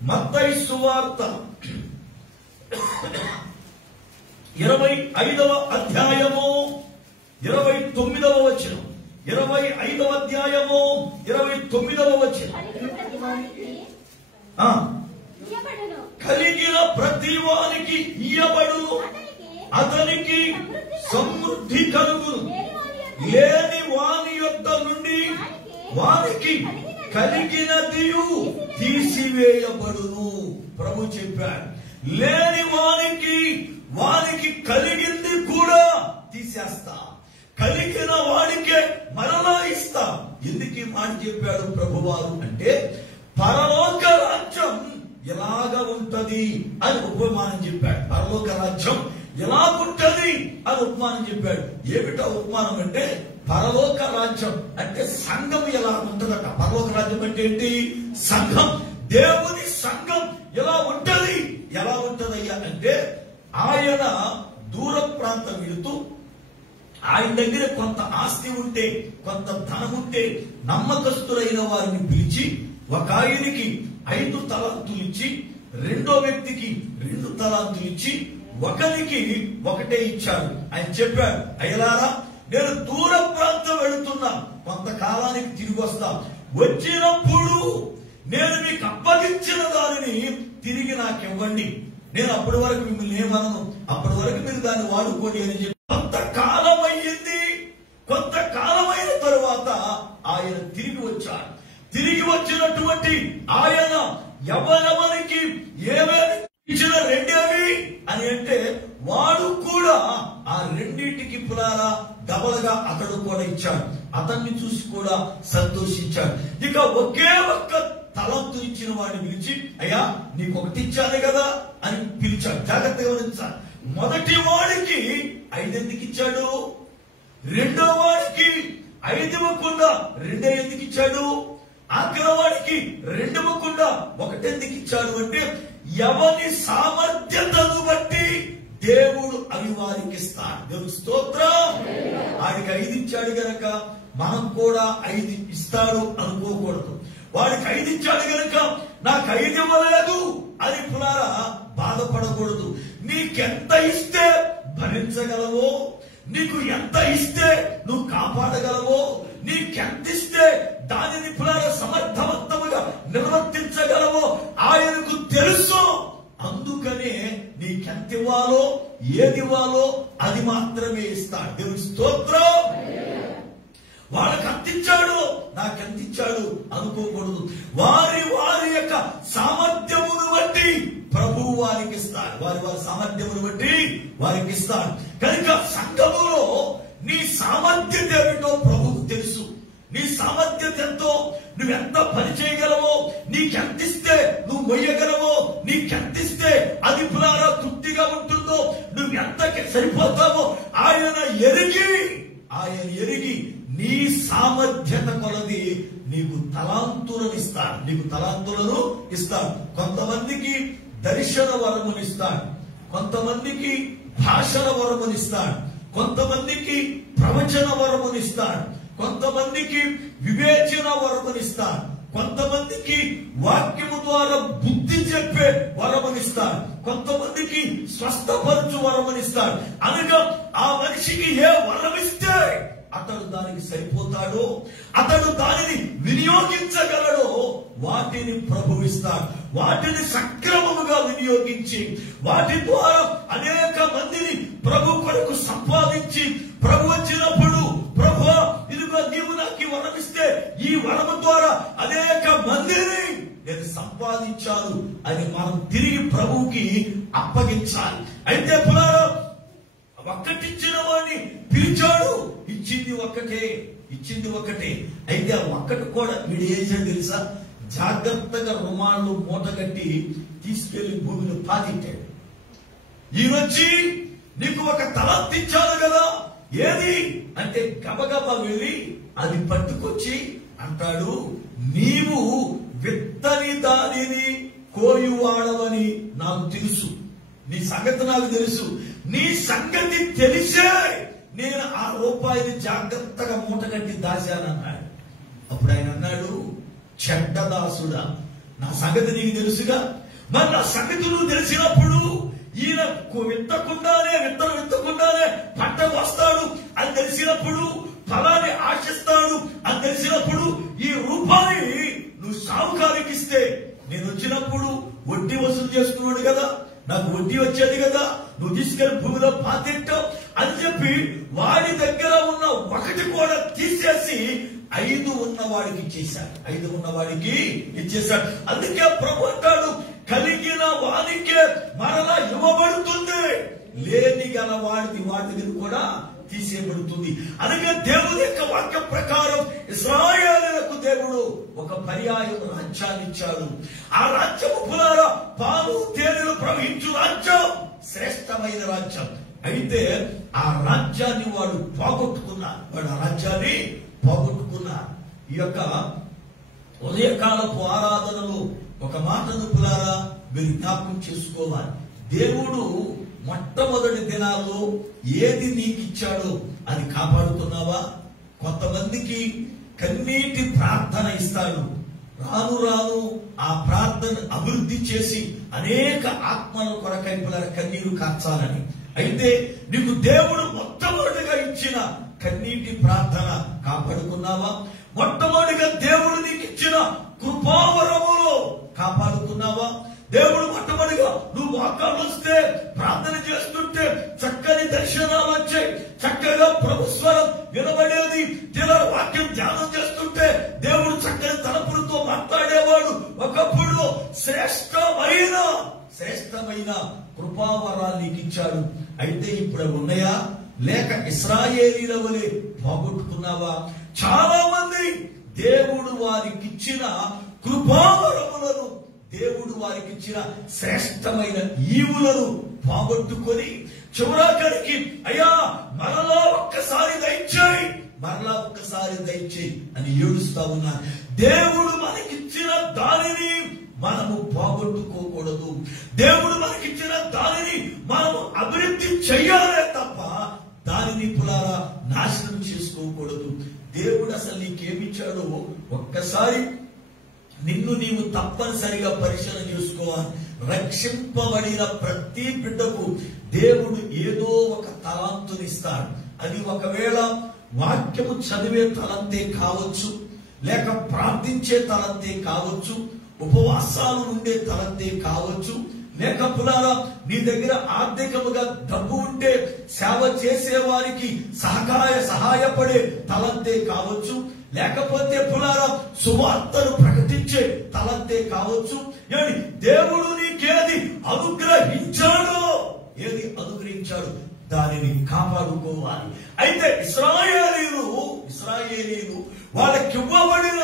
మత్తయి సువార్త 25వ అధ్యాయము 29వ వచనం. 25వ అధ్యాయము 29వ వచనం. కలిగిన ప్రతి వానికి ఇయ్యబడును, అతనికి సమృద్ధి కలుగును. లేని వాని యొద్ద నుండి వానికి కలిగినదియు తీసివేయబడును. ప్రభు చెప్పాడు, లేని వానికి కలిగింది కూడా తీసేస్తా, కలిగిన వాడికే మరలా ఇస్తా. ఎందుకు ఈ మాట చెప్పాడు ప్రభువారు అంటే, పరలోక రాజ్యం ఎలాగ ఉంటది అని ఉపమానం చెప్పాడు. పరలోక రాజ్యం ఎలాగుంటది అని ఉపమానం చెప్పాడు. ఏమిటా ఉపమానం అంటే, పరలోక రాజ్యం అంటే సంఘం ఎలా ఉంటదట. పరలోక రాజ్యం అంటే ఏంటి? సంఘం, దేవుని సంఘం ఎలా ఉంటది. ఎలా ఉంటదయ్యా అంటే, ఆయన దూర ప్రాంతం వెళుతూ ఆయన దగ్గర కొంత ఆస్తి ఉంటే, కొంత ధనం ఉంటే, నమ్మకస్తులైన వారిని పిలిచి ఒక ఆయనకి 5 తలాంతులు ఇచ్చి, రెండో వ్యక్తికి 2 తలాంతులు ఇచ్చి, ఒకరికి 1 ఇచ్చాడు. ఆయన చెప్పాడు, అయ్యలారా నేను దూర ప్రాంతం వెళుతున్నా, కొంతకాలానికి తిరిగి వస్తా. వచ్చినప్పుడు నేను మీకు అప్పగించిన దానిని తిరిగి నాకు ఇవ్వండి. నేను అప్పటి వరకు మిమ్మల్ని ఏమనను, అప్పటి వరకు మీరు దాన్ని వాడుకోండి అని చెప్పి. కొంతకాలం అయ్యింది. కొంతకాలమైన తరువాత ఆయన తిరిగి వచ్చాడు. తిరిగి వచ్చినటువంటి ఆయన ఎవరెవరికి ఏమేమి ఇచ్చిన రెండేవి అని అంటే, వాడు కూడా ఆ రెండింటికి పులారా డబలుగా అతడు కూడా ఇచ్చాడు. అతన్ని చూసి కూడా సంతోషించాడు. ఇక ఒకే ఒక్క తలంతు ఇచ్చిన వాడిని పిలిచి, అయ్యా నీకు 1 ఇచ్చాను కదా అని పిలిచాడు. జాగ్రత్తగా గమనించాలి. మొదటి వాడికి 5 ఎందుకు ఇచ్చాడు? రెండో వాడికి 5 ఇవ్వకుండా 2 ఎందుకు ఇచ్చాడు? ఆఖరి వాడికి 2 ఇవ్వకుండా 1 ఎందుకు ఇచ్చాడు అంటే, ఎవరి సామర్థ్యతను బట్టి దేవుడు అవి వారికి ఇస్తాడు. దేవుడు స్తోత్రం. వాడికి 5 ఇచ్చాడు గనక మనం కూడా 5 ఇస్తాడు అనుకోకూడదు. వాడికి 5 ఇచ్చాడు గనక నాకు 5 ఇవ్వలేదు అని పులారా బాధపడకూడదు. నీకెంత ఇస్తే భరించగలవో, నీకు ఎంత ఇస్తే నువ్వు కాపాడగలవో, నీకెంత ఇస్తే దానిని పులారా సమర్థవంతముగా నిర్వర్తించగలవో ఆయనకు తెలుసు. అందుకనే నీకెంత ఇవ్వాలో, ఏది ఇవ్వాలో అది మాత్రమే ఇస్తాడు. దేవుని స్తోత్రం. వాళ్ళకి అంతించాడు, నాకెంత ఇచ్చాడు అనుకోకూడదు. వారి యొక్క సామర్థ్యమును బట్టి ప్రభువు వారికి ఇస్తాడు. వారి సామర్థ్యమును బట్టి వారికి ఇస్తాడు. కనుక సంఘములో నీ సామర్థ్యత ఏమిటో ప్రభువుకు తెలుసు. నీ సామర్థ్యత ఎంతో, నువ్వెంత పని చేయగలవో, నీకెంత ఇస్తే నువ్వు మొయ్యగలవో, నీకెంతిస్తే అది పులారా తృప్తిగా ఉంటుందో, నువ్వెంత సరిపోతావో ఆయన ఎరిగి నీ సామర్థ్యత కొలది నీకు తలాంతులను ఇస్తాడు. నీకు తలాంతులను ఇస్తాడు. కొంతమందికి దర్శన వరమునిస్తాడు, కొంతమందికి భాషల వరమునిస్తాడు, కొంతమందికి ప్రవచన వరమునిస్తాడు, కొంతమందికి వివేచన వరమునిస్తాడు, కొంతమందికి వాక్యము ద్వారా బుద్ధి చెప్పే వరమునిస్తాడు, కొంతమందికి స్వస్థపరచు వరమునిస్తాడు. అనగా ఆ మనిషికి ఏ వరమిస్తే అతడు దానికి సరిపోతాడో, అతడు దానిని వినియోగించగలడో వాటిని ప్రభువిస్తాడు. వాటిని సక్రమముగా వినియోగించి వాటి ద్వారా అనేక మందిని ప్రభు కొరకు సంపాదించి, ప్రభు వచ్చినప్పుడు ప్రభువా ఇదిగో నీవు నాకు ఈ వరమిస్తే ఈ వరము ద్వారా అనేక మందిని నేను సంపాదించాను అని మనం తిరిగి ప్రభువుకి అప్పగించాలి. అయితే పులారా 1 ఇచ్చిన వాడిని పిలిచాడు, ఇచ్చింది ఒక్కటే. అయితే ఆ 1 కూడా వీడు ఏం చేశాడు తెలుసా? జాగ్రత్తగా రుమాళ్ళు మూటగట్టి తీసుకెళ్లి భూమిలో పాతిట్టాడు. ఈయనొచ్చి నీకు ఒక తలంతు ఇచ్చాను కదా, ఏది అంటే గబగబా వెళ్ళి అది పట్టుకొచ్చి అంటాడు, నీవు విత్తని దానిని కోయువాడవని నాకు తెలుసు, నీ సంగతి నాకు తెలుసు, నీ సంగతి తెలిసే నేను ఆ రూపాయిని జాగ్రత్తగా మూటగట్టి దాశానన్నాడు. అప్పుడు ఆయన అన్నాడు, చెడ్డదాసుడా, నా సంగతి నీకు తెలుసుగా, మరి నా సంగతి నువ్వు తెలిసినప్పుడు ఈయన విత్తకుండానే పంట వస్తాడు అని తెలిసినప్పుడు, ఫలాన్ని ఆశిస్తాడు అని తెలిసినప్పుడు, ఈ రూపాయి నువ్వు సావుకారికి ఇస్తే నేను వచ్చినప్పుడు వడ్డీ వసూలు చేసుకున్నాడు కదా, నాకు వడ్డీ వచ్చేది కదా, నువ్వు తీసుకెళ్లి భూమిలో పాతిట్టావు అని చెప్పి వాడి దగ్గర ఉన్న ఒకటి కూడా తీసేసి 5 ఉన్నవాడికి ఇచ్చేశాడు. 5 ఉన్నవాడికి ఇచ్చేశాడు. అందుకే ప్రభు అంటాడు, కలిగిన వానికే మరలా ఇవ్వబడుతుంది, లేని గల వాడి దగ్గర కూడా తీసేయబడుతుంది. అందుకే దేవుని యొక్క వాక్య ప్రకారం ఇశ్రాయేలులకు దేవుడు ఒక పర్యాయం రాజ్యాన్ని ఇచ్చాడు. ఆ రాజ్యము పులారా పాలు తేనెలు ప్రవహించు రాజ్యం, శ్రేష్టమైన రాజ్యం. అయితే ఆ రాజ్యాన్ని వాడు పోగొట్టుకున్నారు. ఈ యొక్క ఉదయకాలపు ఆరాధనలో ఒక మాటను పులారా మీరు జ్ఞాపకం చేసుకోవాలి. దేవుడు మొట్టమొదటి దినాల్లో ఏది నీకు ఇచ్చాడో అది కాపాడుతున్నావా? కొంతమందికి కన్నీటి ప్రార్థన ఇస్తాడు, రాను రాను ఆ ప్రార్థన అభివృద్ధి చేసి అనేక ఆత్మల కొరకై కన్నీరు కార్చాలని. అయితే నీకు దేవుడు మొట్టమొదటిగా ఇచ్చిన కన్నీటి ప్రార్థన కాపాడుకున్నావా? మొట్టమొదటిగా దేవుడు నీకు ఇచ్చిన కృపావరములో కాపాడుకున్నావా? దేవుడు మొట్టమొదటిగా నువ్వు వాక్యాలు వస్తే ప్రార్థన చేస్తుంటే చక్కని దర్శనాలు వచ్చాయి, చక్కగా ప్రభుస్వరం వినబడేది, వాక్యం ధ్యానం చేస్తుంటే దేవుడు చక్కని తలపులతో మాట్లాడేవాడు. ఒకప్పుడు శ్రేష్టమైన కృపావరాలు నీకు ఇచ్చాడు. అయితే ఇప్పుడు ఉన్నాయా లేక ఇశ్రాయేలీల వలె పోగొట్టుకున్నావా? చాలా మంది దేవుడు వారికి ఇచ్చిన కృపావరములను, దేవుడు వారికి ఇచ్చిన శ్రేష్టమైన ఈవులను పోగొట్టుకొని చివరాఖరికి అయ్యా మరలా ఒక్కసారి దయచేయి అని ఏడుస్తా ఉన్నారు. దేవుడు మనకిచ్చిన దానిని మనము పోగొట్టుకోకూడదు. దేవుడు మనకిచ్చిన దానిని మనము అభివృద్ధి చెయ్యాలే తప్ప దానిని పులారా నాశనం చేసుకోకూడదు. దేవుడు అసలు నీకేమిచ్చాడో ఒక్కసారి నిన్ను నీవు తప్పనిసరిగా పరిశీలన చేసుకోవాలి. రక్షింపబడిన ప్రతి బిడ్డకు దేవుడు ఏదో ఒక తలాంతునిస్తాడు. అది ఒకవేళ వాక్యము చదివే తలంతే కావచ్చు, లేక ప్రార్థించే తలంతే కావచ్చు, ఉపవాసాలు ఉండే తలంతే కావచ్చు, లేక పులారా నీ దగ్గర ఆర్థికముగా డబ్బు ఉంటే సేవ చేసే వారికి సహాయపడే తలంతే కావచ్చు, లేకపోతే పులారా సువార్తను ప్రకటించే తలంతే కావచ్చు. దేవుడు నీకేది అనుగ్రహించాడో, దానిని కాపాడుకోవాలి. అయితే ఇశ్రాయేలీలు వాళ్ళకివ్వబడిన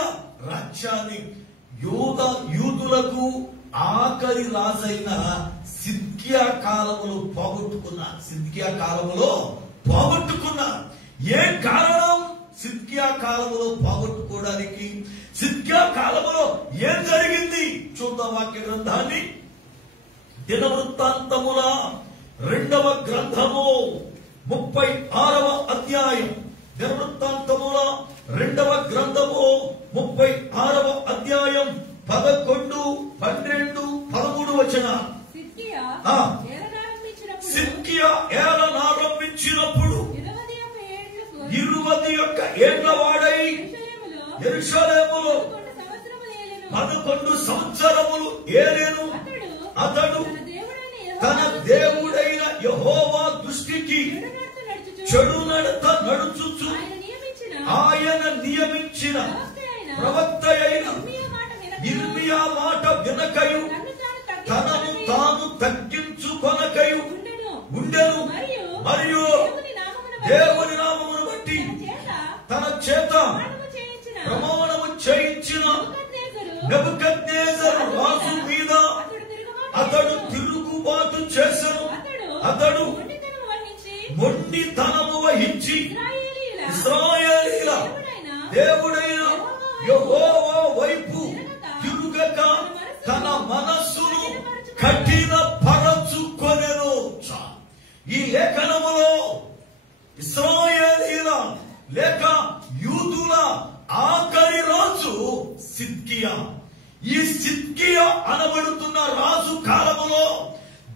రాజ్యాన్ని యూదులకు ఆఖరి రాజైన సిద్కియా కాలములో పోగొట్టుకున్నారు. ఏ కారణం సిద్కియా కాలములో పోగొట్టుకోవడానికి? సిద్కియా కాలములో ఏం జరిగింది చూద్దాం వాక్య గ్రంథాన్ని. దినవృత్తాంతముల 2వ గ్రంథము 36వ అధ్యాయం. దినవృత్తాంతముల 2వ గ్రంథము 36వ అధ్యాయం 11, 12, 13 వచనాలు. సిద్కియా ఏలనారంభించినప్పుడు 21 ఏళ్ల వాడై యెరూషలేములో 11 సంవత్సరములు ఏలేను. అతడు తన దేవుడైన యెహోవా దృష్టికి చెడు నడత నడుచుచు ఆయన నియమించిన ప్రవక్త అయిన యిర్మీయా మాట వినకయు తనను తాను తగ్గించుకొనకయు ఉండెను. మరియు దేవుని నామమును బట్టి తన చేత ప్రమాణము చేయించిన అతడు తిరుగుబాటు చేసెను. అతడు మొండితనము వహించి ఇశ్రాయేలీయుల దేవుడైన యెహోవా వైపు తిరుగక తన మనస్సును కఠినపరచుకొనెను. ఈ లేఖనములో ఇశ్రాయేలీయుల లేక యూదుల ఆఖరి రాజు సిద్కియా. ఈ సిద్కియా అనబడుతున్న రాజు కాలములో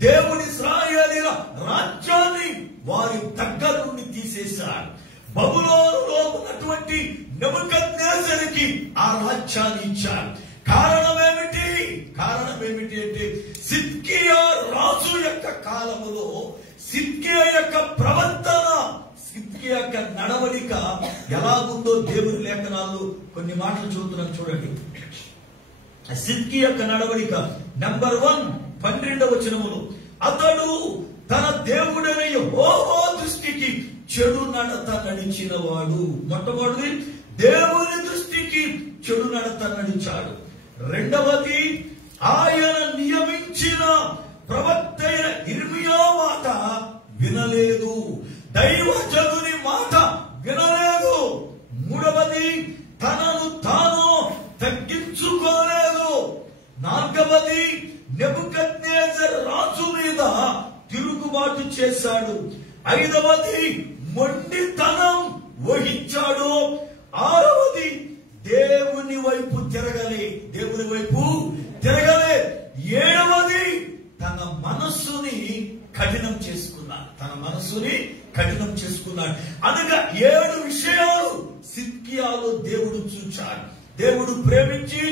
దేవుని ఇశ్రాయేలీయుల రాజ్యాన్ని వారి దగ్గర నుండి తీసేశారు. బబులోనులో ఉన్నటువంటి నెబుకద్నెజరుకి ఆ రాజ్యాన్ని ఇచ్చారు. కారణం ఏమిటి అంటే సిద్కియా రాజు యొక్క కాలములో సిద్కియా యొక్క ప్రవర్తన, సిద్కియా యొక్క నడవడిక ఎలాగుందో దేవుని లేఖనాలు కొన్ని మాటలు చదువుతున్నాను చూడండి. సిద్కియా యొక్క నడవడిక నంబర్ 1 12వ వచనములో అతడు తన దేవుడైన యెహోవా దృష్టికి చెడు నడత నడిచిన వాడు. మొట్టమొదటిది దేవుని దృష్టికి చెడు నడత నడిచాడు. రెండవది ఆయన నియమించిన ప్రవక్త అయిన ఇర్మియా మాట వినలేదు, దైవజనుని మాట వినలేదు. మూడవది తనను తాను తగ్గించుకోలేదు. నాలుగవది నెబుకద్నెజరు రాజు మీద తిరుగుబాటు చేశాడు. ఐదవది మొండితనం వహించాడు. ఆరవది దేవుని వైపు తిరగలే. ఏడవది తన మనస్సుని కఠినం చేసుకున్నాడు. అనగా 7 విషయాలు సిద్కియాలో దేవుడు చూచాడు. దేవుడు ప్రేమించి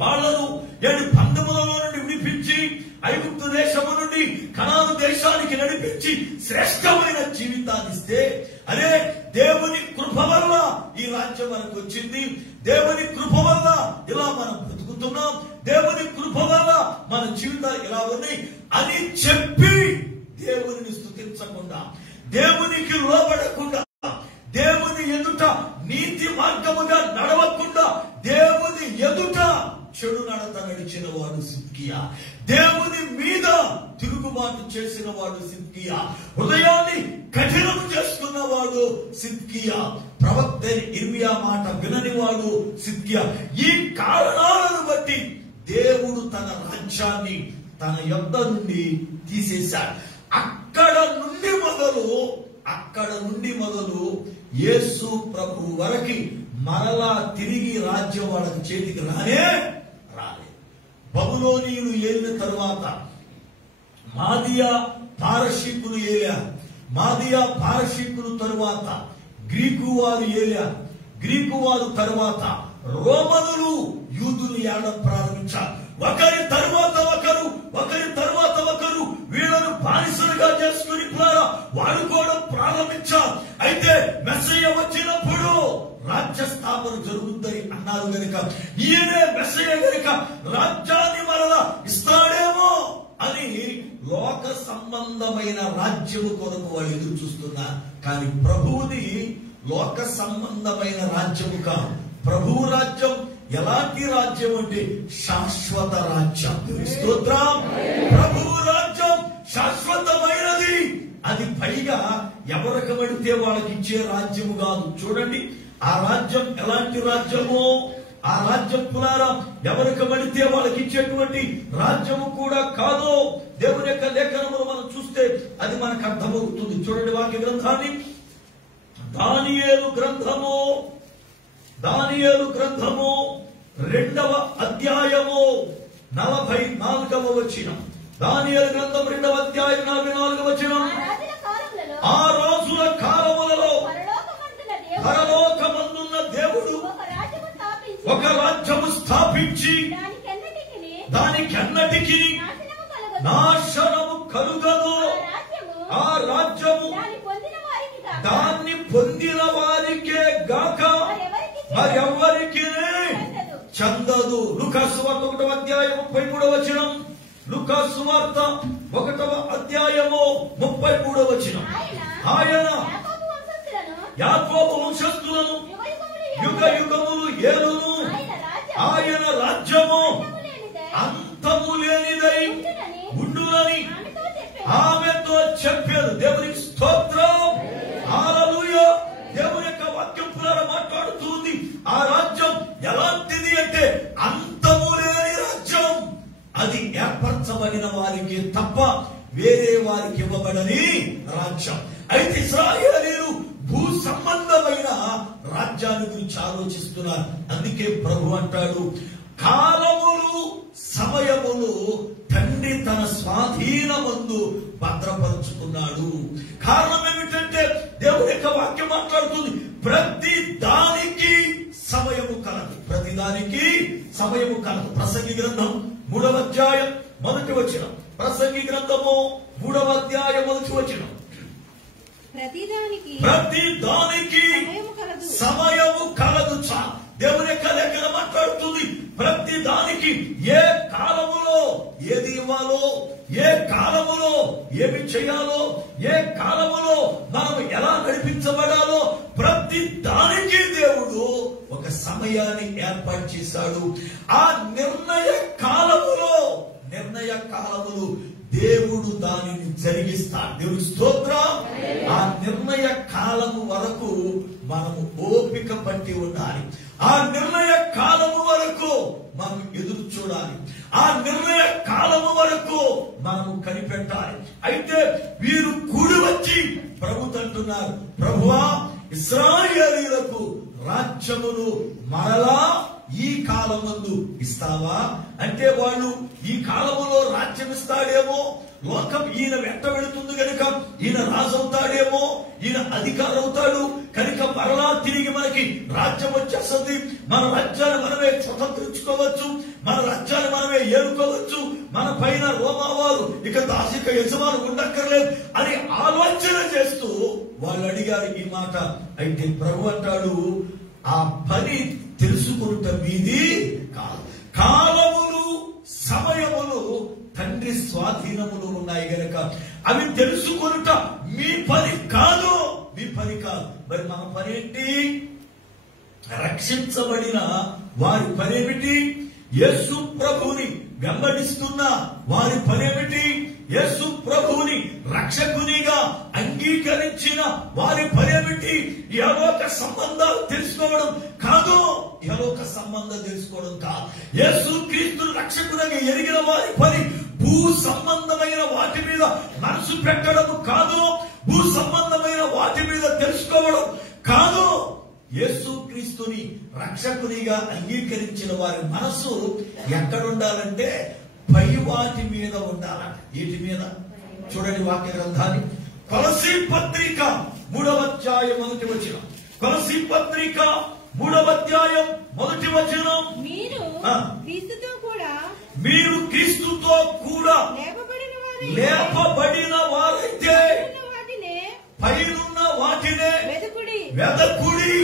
వాళ్లను 7 బంధములలో నుండి విడిపించి ఐగుప్తు దేశము నుండి కనాను దేశానికి నడిపించి శ్రేష్టమైన జీవితాన్ని ఇస్తే, అరే దేవుని కృప వల్ల ఈ రాజ్యం మనకు వచ్చింది, దేవుని కృప వల్ల ఇలా మనం బ్రతుకుతున్నాం, దేవుని కృప వల్ల మన జీవితాలు ఇలా ఉన్నాయి అని చెప్పి దేవుని స్తుతించకుండా, దేవునికి లోబడకుండా, దేవుని ఎదుట నీతి మార్గముగా నడవకుండా, దేవుని ఎదుట చెడు నడత నడిచిన వాడు సిద్కియా. దేవుని మీద తిరుగుబాటు చేసిన వాడు సిద్కియా. హృదయాన్ని కఠినం చేసుకున్నవాడు సిద్కియా. ప్రవక్త ఇర్మియా మాట వినని వాడు సిద్కియా. ఈ కారణాలను బట్టి దేవుడు తన రాజ్యాన్ని తన యొద్ద నుండి తీసేశాడు. అక్కడ నుండి మొదలు యేసు ప్రభు వరకు మరలా తిరిగి రాజ్యం వాళ్ళకి చేతికి రాలేదు. బబులోనీయులు ఏలిన తరువాత మాదియా పారసీకులు ఏలారు. మాదియా పారసీకులు తరువాత గ్రీకు వారు ఏలారు. గ్రీకు వారు తరువాత రోమనులు యూదులు ఏలడం ప్రారంభించారు. ఒకరి తరువాత ఒకరు వీళ్ళను బానిసలుగా చేసుకుని వాడుకోవడం ప్రారంభించారు. అయితే మెస్సయ్య వచ్చినప్పుడు రాజ్య స్థాపన జరుగుతుందని అన్నారు గనుక, ఈయనే మెస్సయ్య గనుక రాజ్యాన్ని మరలా ఇస్తాడేమో అని లోక సంబంధమైన రాజ్యము కొరకు వాళ్ళు ఎదురు చూస్తున్నారు. కానీ ప్రభువుది లోక సంబంధమైన రాజ్యము కాదు. ప్రభువు రాజ్యం ఎలాంటి రాజ్యం అంటే శాశ్వత రాజ్యం. స్తోత్రం. ప్రభువు రాజ్యం శాశ్వతమైనది. అది పైగా ఎవరికి పడితే వాళ్ళకి ఇచ్చే రాజ్యము కాదు. చూడండి ఆ రాజ్యం ఎలాంటి రాజ్యమో, ఆ రాజ్యం పునారా ఎవరికి పడితే వాళ్ళకి ఇచ్చేటువంటి రాజ్యము కూడా కాదు. దేవుని యొక్క లేఖనములు మనం చూస్తే అది మనకు అర్థమవుతుంది. చూడండి వాక్య గ్రంథాన్ని. దానియేలు గ్రంథము 2వ అధ్యాయము 44వ వచనం. దానియేలు గ్రంథం 2వ అధ్యాయం 44వ వచనం. ఆ రోజుల కాలములలో పరలోకమందున్న దేవుడు ఒక రాజ్యము స్థాపించి దానికెన్నటికి నాశనము కలుగదు. ఆ రాజ్యము దాన్ని పొందిన వారికే గాక మరెవ్వరికి చెందదు. లూకాసు వార్త 1వ అధ్యాయం 33వ వచనం. లూకాసు వార్త 1వ అధ్యాయము 33వ వచనం. ఆయన యాకోబు వంశస్థులను యుగ యుగములు ఏలును. ఆయన రాజ్యము అంతము అంతము లేనిదై ఉండునని ఆమెతో చెప్పారు. దేవునికి స్తోత్రం. హల్లెలూయా. దేవుని యొక్క వాక్యం పునర మాట్లాడుతుంది. ఆ రాజ్యం ఎలాంటిది అంటే అంతము లేని రాజ్యం. అది ఏర్పరచబడిన వారికి తప్ప వేరే వారికి ఇవ్వబడని రాజ్యం. అయితే ఇశ్రాయేలీయులు భూ సంబంధమైన రాజ్యాన్ని గురించి ఆలోచిస్తున్నారు. అందుకే ప్రభు అంటాడు, కాలములు సమయములు తండ్రి తన స్వాధీనమందు భద్రపరుచుకున్నాడు. కారణం ఏమిటంటే దేవుని యొక్క వాక్యం మాట్లాడుతుంది, ప్రతి దానికి సమయము కలదు. ప్రతి దానికి సమయము కలదు. ప్రసంగి గ్రంథం 3వ అధ్యాయం 1వ వచనం. ప్రసంగి గ్రంథము 3వ అధ్యాయం 1వ వచనం. ప్రతి దానికి సమయము కలదు. దేవుని యొక్క లేఖన మాట్లాడుతుంది, ప్రతి దానికి ఏ కాలములో ఏది ఇవ్వాలో, ఏ కాలములో ఏమి చేయాలో, ఏ కాలములో మనం ఎలా నడిపించబడాలో ప్రతి దానికి దేవుడు ఒక సమయాన్ని ఏర్పాటు చేశాడు. ఆ నిర్ణయ కాలములు దేవుడు దానిని జరిగిస్తాడు. దేవుడి స్తోత్రం. ఆ నిర్ణయ కాలము వరకు మనము ఓపిక పట్టి ఉండాలి. ఆ నిర్ణయ కాలము వరకు మనం ఎదురు చూడాలి. ఆ నిర్ణయ కాలము వరకు మనము కనిపెట్టాలి. అయితే వీరు కూడి వచ్చి ప్రభుతో అంటున్నారు, ప్రభువా ఇశ్రాయేలీయులకు రాజ్యమును మరలా ఈ కాలమందు ఇస్తావా అంటే, వాళ్ళు ఈ కాలములో రాజ్యం ఇస్తాడేమో, లోకం ఈయన వెంట వెళుతుంది కనుక ఈయన రాజు అవుతాడేమో, ఈయన అధికారం అవుతాడు కనుక మరలా తిరిగి మనకి రాజ్యం వచ్చేస్తుంది, మన రాజ్యాన్ని మనమే స్వతంత్రించుకోవచ్చు, మన రాజ్యాన్ని మనమే ఏలుకోవచ్చు, మన పైన రోమావారు ఇక దాసిక యజమాను ఉండక్కర్లేదు అని ఆలోచన చేస్తూ వాళ్ళు అడిగారు ఈ మాట. అయితే ప్రభు అంటాడు, ఆ పని తెలుసుకుంట మీది కాదు. కాలములు సమయములు తండ్రి స్వాధీనములు ఉన్నాయి గనక అవి తెలుసుకొనుట మీ పని కాదు, మీ పని కాదు. మరి మన పని ఏంటి? రక్షించబడిన వారి పనేమిటి? యేసు ప్రభువుని వెంబడిస్తున్న వారి పనేమిటి? యేసు ప్రభువుని రక్షకునిగా అంగీకరించిన వారి పనేమిటి? యలోక సంబంధాలు తెలుసుకోవడం కాదు, యలోక సంబంధం తెలుసుకోవడం కాదు. యేసు క్రీస్తుని రక్షకునిగా ఎరిగిన వారి పని భూ సంబంధమైన వాటి మీద మనసు పెట్టడం కాదు, భూ సంబంధమైన వాటి మీద తెలుసుకోవడం కాదు. యేసు క్రీస్తుని రక్షకునిగా అంగీకరించిన వారి మనసు ఎక్కడుండాలంటే పై వాటి మీద ఉండాలంట. వీటి మీద చూడండి వాక్య గ్రంథాన్ని. కొలసీ పత్రిక 3వ అధ్యాయం 1వ వచనం. కొలసీ పత్రిక 3వ అధ్యాయం 1వ వచనం. మీరు క్రీస్తుతో కూడా లేపబడిన వారైతే పైనున్న వాటినే వెదకుడి.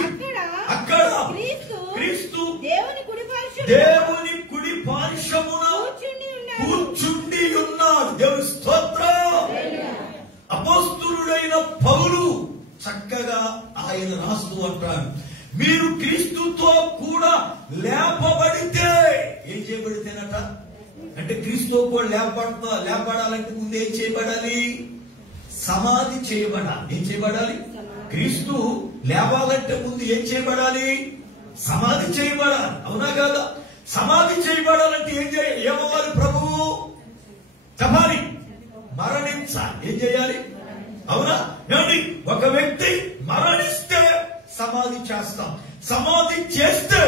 అక్కడ క్రీస్తు దేవుని కుడి పార్శ్వమున కూర్చుండి ఉన్నాడు. దేవుని స్తోత్రం. అపోస్తలుడైన పౌలు చక్కగా ఆయన రాస్తూ అంటాడు, మీరు క్రీస్తుతో కూడా లేపబడితే. ఏం చేయబడితేనట అంటే క్రీస్తుతో కూడా లేపబడాలంటే ముందు ఏం చేయబడాలి? సమాధి చేయబడాలి. ఏం చేయబడాలి? క్రీస్తు లేవాలంటే ముందు ఏం చేయబడాలి? సమాధి చేయబడాలి. అవునా కాదా? సమాధి చేయబడాలంటే ఏమవ్వాలి? ప్రభువు చెప్పాలి, మరణించాలి. ఏం చేయాలి? అవునా? ఏమండి, ఒక వ్యక్తి మరణిస్తే సమాధి చేస్తాం. సమాధి చేస్తే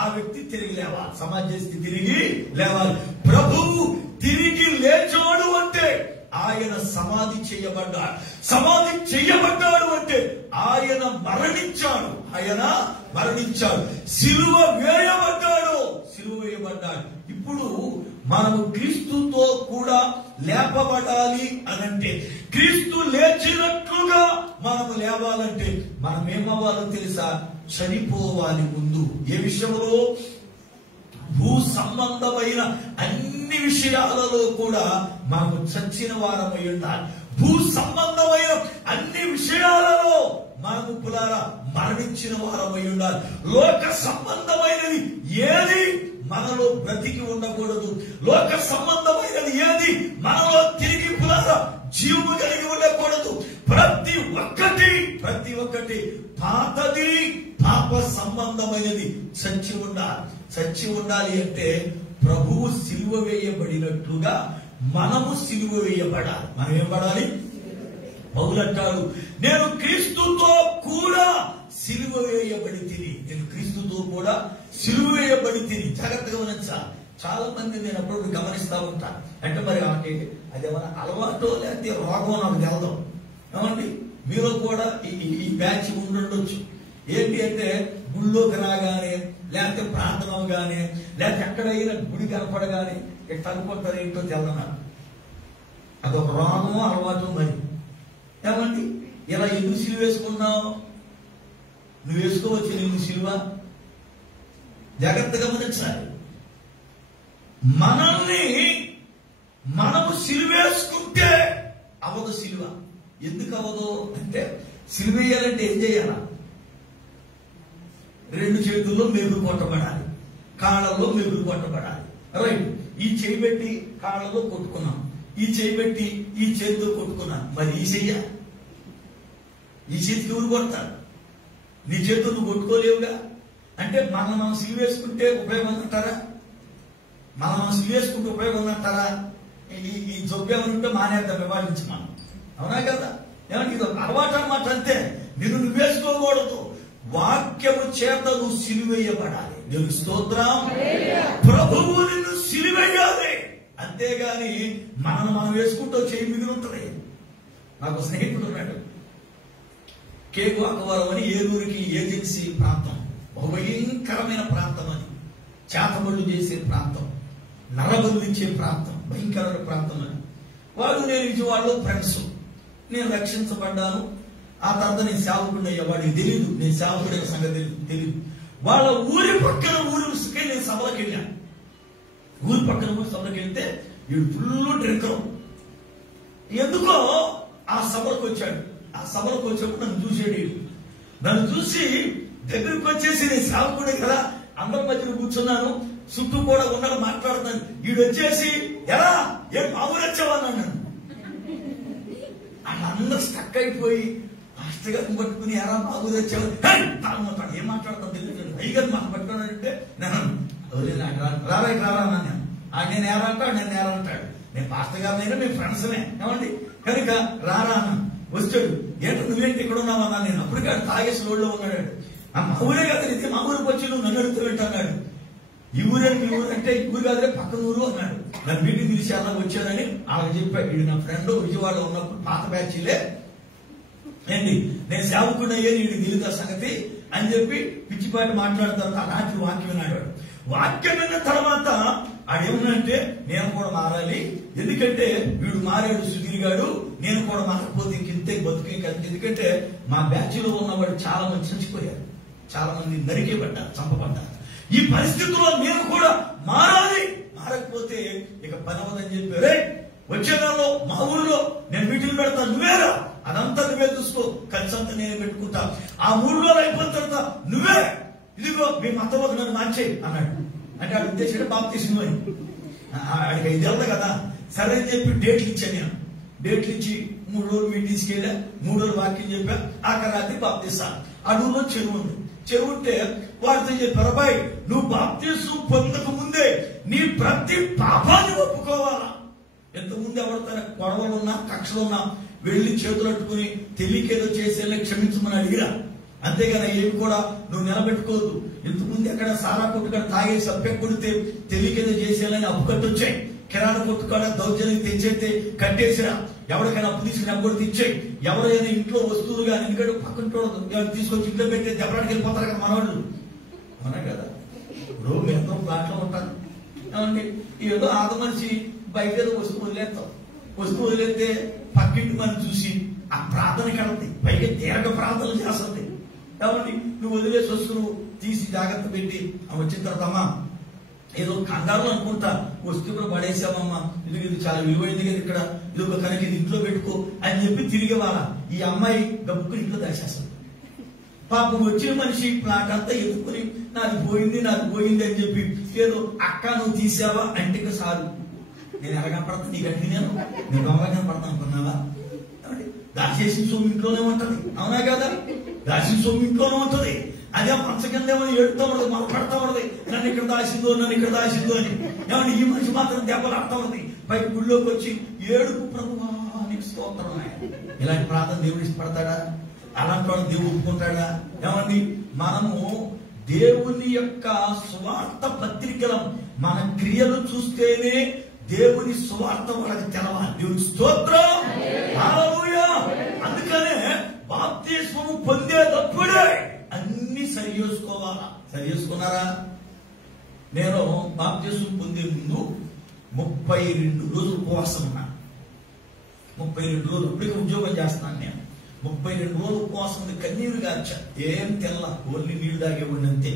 ఆ వ్యక్తి తిరిగి లేవాలి. సమాధి చేస్తే తిరిగి లేవాలి. ప్రభువు తిరిగి లేచాడు అంటే ఆయన సమాధి చేయబడ్డాడు. సమాధి చేయబడ్డాడు అంటే ఆయన మరణించాడు. సిలువ వేయబడ్డాడు. ఇప్పుడు మనము క్రీస్తుతో కూడా లేపబడాలి అనంటే, క్రీస్తు లేచినట్లుగా మనము లేవాలంటే మనం ఏమవ్వాలో తెలుసా? చనిపోవాలి ముందు. ఏ విషయంలో? భూ సంబంధమైన అన్ని విషయాలలో కూడా మనము చచ్చిన వారమై ఉండాలి. భూ సంబంధమైన అన్ని విషయాలలో మనము పులారా మరణించిన వారమై ఉండాలి. లోక సంబంధమైనది ఏది మనలో బ్రతికి ఉండకూడదు. లోక సంబంధమైనది ఏది మనలో తిరిగి జీవము కలిగి ఉండకూడదు. ప్రతి ఒక్కటి పాతది, పాప సంబంధమైనది చచ్చి ఉండాలి అంటే ప్రభువు సిలువ వేయబడినట్లుగా మనము సిలువ వేయబడాలి. మనం ఏం పడాలి? పౌలు అంటాడు, నేను క్రీస్తుతో కూడా సిలువ వేయబడి తిని. నేను క్రీస్తుతో కూడా సిలువ వేయబడి తిని. జాగ్రత్తగా గమనించా. చాలా మంది నేను అప్పుడు గమనిస్తా ఉంటా. అంటే మరి అదేమన్నా అలవాటు లేకపోతే రోగం నాకు తెలదు. ఏమండి, మీలో కూడా ఈ బ్యాచ్ ఉండొచ్చు. ఏంటి అంటే గుళ్ళోకి రాగానే, లేకపోతే ప్రార్థన అవగానే, లేకపోతే ఎక్కడైనా గుడి కనపడగానే ఎట్లా అనుకుంటారు ఏంటో తెలదన్నారు. అదొక రోగము, అలవాటు. మరి ఏమండి, ఇలా ఎందుకు సిలువ వేసుకున్నావు? నువ్వు వేసుకోవచ్చు నిన్ను సిలువ. జాగ్రత్తగా గమనించాలి. మనము సిలువేసుకుంటే అవదు సిలువ. ఎందుకు అవదు అంటే, సిలువ వేయాలంటే ఏం చేయాలా? 2 చేతుల్లో మెగులు కొట్టబడాలి, కాళ్ళల్లో మెగులు కొట్టబడాలి. రైట్. ఈ చేయి పెట్టి కాళ్ళలో కొట్టుకున్నాం, ఈ చేయి పెట్టి ఈ చేతితో కొట్టుకున్నాం. మరి ఈ చేతికి ఎవరు కొడతారు? నీ చేతులు నువ్వు కొట్టుకోలేవుగా. అంటే మనం సిలువ వేసుకుంటే ఉపయోగం ఉందంటారా? మనం సిలువ వేసుకుంటే ఉపయోగం ఉందంటారా? ఈ జొబ్బేమని ఉంటే మానేద్దాం, వివాదించి మనం. అవునా కదా? ఏమంటే ఇది ఒక అలవాటు అన్నమాట. అంతే. నువ్వు వేసుకోకూడదు. వాక్యము చేత నువ్వు సిలువేయబడాలి. నీకు స్తోత్రం. ప్రభువు నిన్ను సిలువేయాలి. అంతేగాని మనం వేసుకుంటూ చేయి మిగిలి ఉంటుంది. నాకు స్నేహితుడు ఉన్నాడు, కేకు అక్కవరం అని, ఏలూరికి ఏజెన్సీ ప్రాంతం, భయంకరమైన ప్రాంతం. అది చేతబడులు చేసే ప్రాంతం, నరబలిచ్చే ప్రాంతం, భయంకరమైన ప్రాంతం. అని వాడు నేను విజయవాడలో ఫ్రెండ్స్. నేను రక్షించబడ్డాను. ఆ తర్వాత నేను సేవకుడు అయ్యా. వాడికి తెలియదు నేను సేవకుడైన సంగతి తెలియదు. వాళ్ళ ఊరి పక్కన ఊరికి నేను సభలకు వెళ్ళాను. ఊరి పక్కన ఊరి సభలకు వెళ్తే వీడు ఫుల్ డ్రింకర్. ఎందుకో ఆ సభలకు వచ్చాడు. ఆ సభలకు వచ్చినప్పుడు నన్ను చూసాడు. నన్ను చూసి దగ్గరికి వచ్చేసి, నేను సేవకుడే కదా, అందరి మధ్యలో కూర్చున్నాను, చుట్టూ కూడా ఉన్నాడు, మాట్లాడుతున్నాను. వీడు వచ్చేసి, ఎలా ఏం మామూలు వచ్చావన్నాను. వాళ్ళందరూ స్టక్ అయిపోయి ఆస్తిగారిని పట్టుకుని, ఎలా మామూలు వచ్చావు తాగుతాడు. ఏం మాట్లాడతాం తెలియదు. పైగా మనం పట్టుకున్నాడంటే రారా అన్నాను. నేను ఏరంటాడు, నేను ఏరంటాడు. నేను పాస్టర్ గారినైనా మేము ఫ్రెండ్స్నే. ఏమండి, కనుక రారా అన్నాను. వచ్చాడు. ఏంటో నువ్వేంటి ఇక్కడ ఉన్నావు అన్నా. నేను అప్పటికే తాగేసి రోడ్లో ఉన్నాడు. మా ఊరే కదా, ఇది మా ఊరికి వచ్చి నువ్వు నన్ను అడుగుతూ పెట్టన్నాడు. ఈ ఊరే మీ ఊరు అంటే, ఈ ఊరు కాదులే పక్కన ఊరు అన్నాడు. నన్ను మీటింగ్ పిలిచి అలా వచ్చానని వాళ్ళకి చెప్పాడు. ఇది నా ఫ్రెండ్ విజయవాడలో ఉన్నప్పుడు పాత బ్యాచ్లే ఏంటి, నేను సేవకుడు అయ్యేది వీడికి తెలియదు సంగతి అని చెప్పి పిచ్చిపాటి మాట్లాడతారు. ఆ రాత్రి వాక్యం విన్నాడు. వాక్యం విన్న తర్వాత ఆడేమన్నంటే, నేను కూడా మారాలి, ఎందుకంటే వీడు మారాడు సుధీర్గాడు, నేను కూడా మారకపోతే ఇంతే బతుకే కదా. ఎందుకంటే మా బ్యాచ్ లో ఉన్నవాడు చాలా మంది చచ్చిపోయారు, చాలా మంది నరికేపడ్డారు, చంపబడ్డారు. ఈ పరిస్థితుల్లో నేను కూడా మారాలి, మారకపోతే ఇక పని అవ్వదని చెప్పారు. వచ్చే నెలలో మా ఊరిలో నేను మీటింగ్ పెడతాను, నువ్వేరా, అదంతా నువ్వే చూసుకో, ఖర్చు అంతా నేనే పెట్టుకుంటా. ఆ 3 రోజులు అయిపోయిన తర్వాత నువ్వే ఇదిగో మీ మతంలోకి నన్ను మార్చేయి అన్నాడు. అంటే ఆడు ఉద్దేశం బాప్తిస్మం అని. ఆడికి 5 ఏళ్ళ కదా. సరే అని చెప్పి డేట్లు ఇచ్చాను. నేను డేట్లు ఇచ్చి 3 రోజులు మీటింగ్స్కి వెళ్ళా, 3 రోజులు వాక్యం చెప్పా. ఆఖరి రాత్రి బాప్తిస్తా. అడవులో చెరువు ఉంది. చెరువు ఉంటే వారితో చెప్పారు, అబ్బాయి నువ్వు బాప్తిస్మం పొందక ముందే నీ ప్రతి పాపాన్ని ఒప్పుకోవాలా. ఎంతమంది ఎవరితో గొడవలున్నా కక్షలున్నా వెళ్లి చేతులు అట్టుకుని తెలియకేదో చేసేలా క్షమించమని అడిగిరా. అంతేగాని ఏమి కూడా నువ్వు నిలబెట్టుకోవద్దు. ఇంతకుముందు ఎక్కడ సారా కొట్టుకాడ తాగేసి అప్పే కొడితే తెలియకేదో చేసేయాలని అప్పు కట్టొచ్చాయి. కిరాణా కొట్టుకాడ దౌర్జన్యం తెచ్చేస్తే కట్టేసిరా. ఎవరికైనా అప్పు తీసుకుని అప్పుడు ఇచ్చాయి. ఎవరైనా ఇంట్లో వస్తువులు కానీ ఎందుకంటే పక్కన తీసుకొచ్చి ఇంట్లో పెట్టి దెబ్బలాడికి వెళ్ళిపోతారు కదా మనవాళ్ళు. అవునా కదా? ఇప్పుడు మేము ఫ్లాట్లో ఉంటాను. ఏమండి, ఏదో ఆద మనిషి బయట ఏదో వస్తువు వదిలేస్తాం. వస్తువు వదిలేస్తే పక్కింటి మనం చూసి ఆ ప్రార్థన కడుతుంది, పైగా దీర్ఘ ప్రార్థనలు చేస్తుంది. కాబట్టి నువ్వు వదిలేసి వస్తువు తీసి జాగ్రత్త పెట్టి వచ్చిన తర్వాత, అమ్మా ఏదో కంగారు అనుకుంటా, వస్తువులు పడేసామమ్మా, ఇది చాలా విలువైంది కదా, ఇక్కడ ఇది ఒక కనుక ఇది ఇంట్లో పెట్టుకో అని చెప్పి తిరిగి వాళ్ళ ఈ అమ్మాయి గబ్బుకు ఇంట్లో దాచేస్తుంది. పాపం వచ్చిన మనిషి ప్లాట్ అంతా ఎదుర్కొని నాది పోయింది అని చెప్పి ఏదో అక్క నువ్వు తీసావా అంటే సారు నేను ఎలా కనపడతాను నీకంటే నేను దొంగ కనపడతాను అనుకున్నావా? దాచేసిన సొమ్ము ఇంట్లోనే ఉంటది, అవునా కదా? దాచిన సొమ్ము ఇంట్లోనే ఉంటది. అదే పంచ కింద ఏమో ఏడుతా ఉన్నది, మన పడతా ఉన్నది, నన్ను ఇక్కడ దాచిందో అని. ఏమన్నా ఈ మనిషి మాత్రం దెబ్బలు ఆడుతా ఉన్నది. పైకి గుళ్ళోకి వచ్చి ఏడుపు ప్రభువా నీకు స్తోత్రం. ఇలాంటి ప్రార్థన దేవుడు ఇష్టపడతాడా? అలాంటి వాడు దేవుడు ఒప్పుకుంటాడా? ఏమండి, మనము దేవుని యొక్క సువార్త పత్రికలం మన క్రియలు చూస్తేనే దేవుని సువార్త వాళ్ళకి తెలవాలి. దేవుని స్తోత్రం, హల్లెలూయా. అందుకనే బాప్తిస్మము పొందేటప్పుడే అన్ని సరి చేసుకోవాలా. సరి చేసుకున్నారా? నేను బాప్తిస్మం పొందే ముందు 32 రోజులు ఉపవాసం ఉన్నా. 32 రోజులు ఇప్పటికీ ఉద్యోగం చేస్తున్నాను నేను. 32 రోజులు ఉపవాసం ఉంది, కన్నీరు గార్చా, ఏం తెల్ల, ఓన్లీ నీళ్లు తాగేవాడిని అంతే.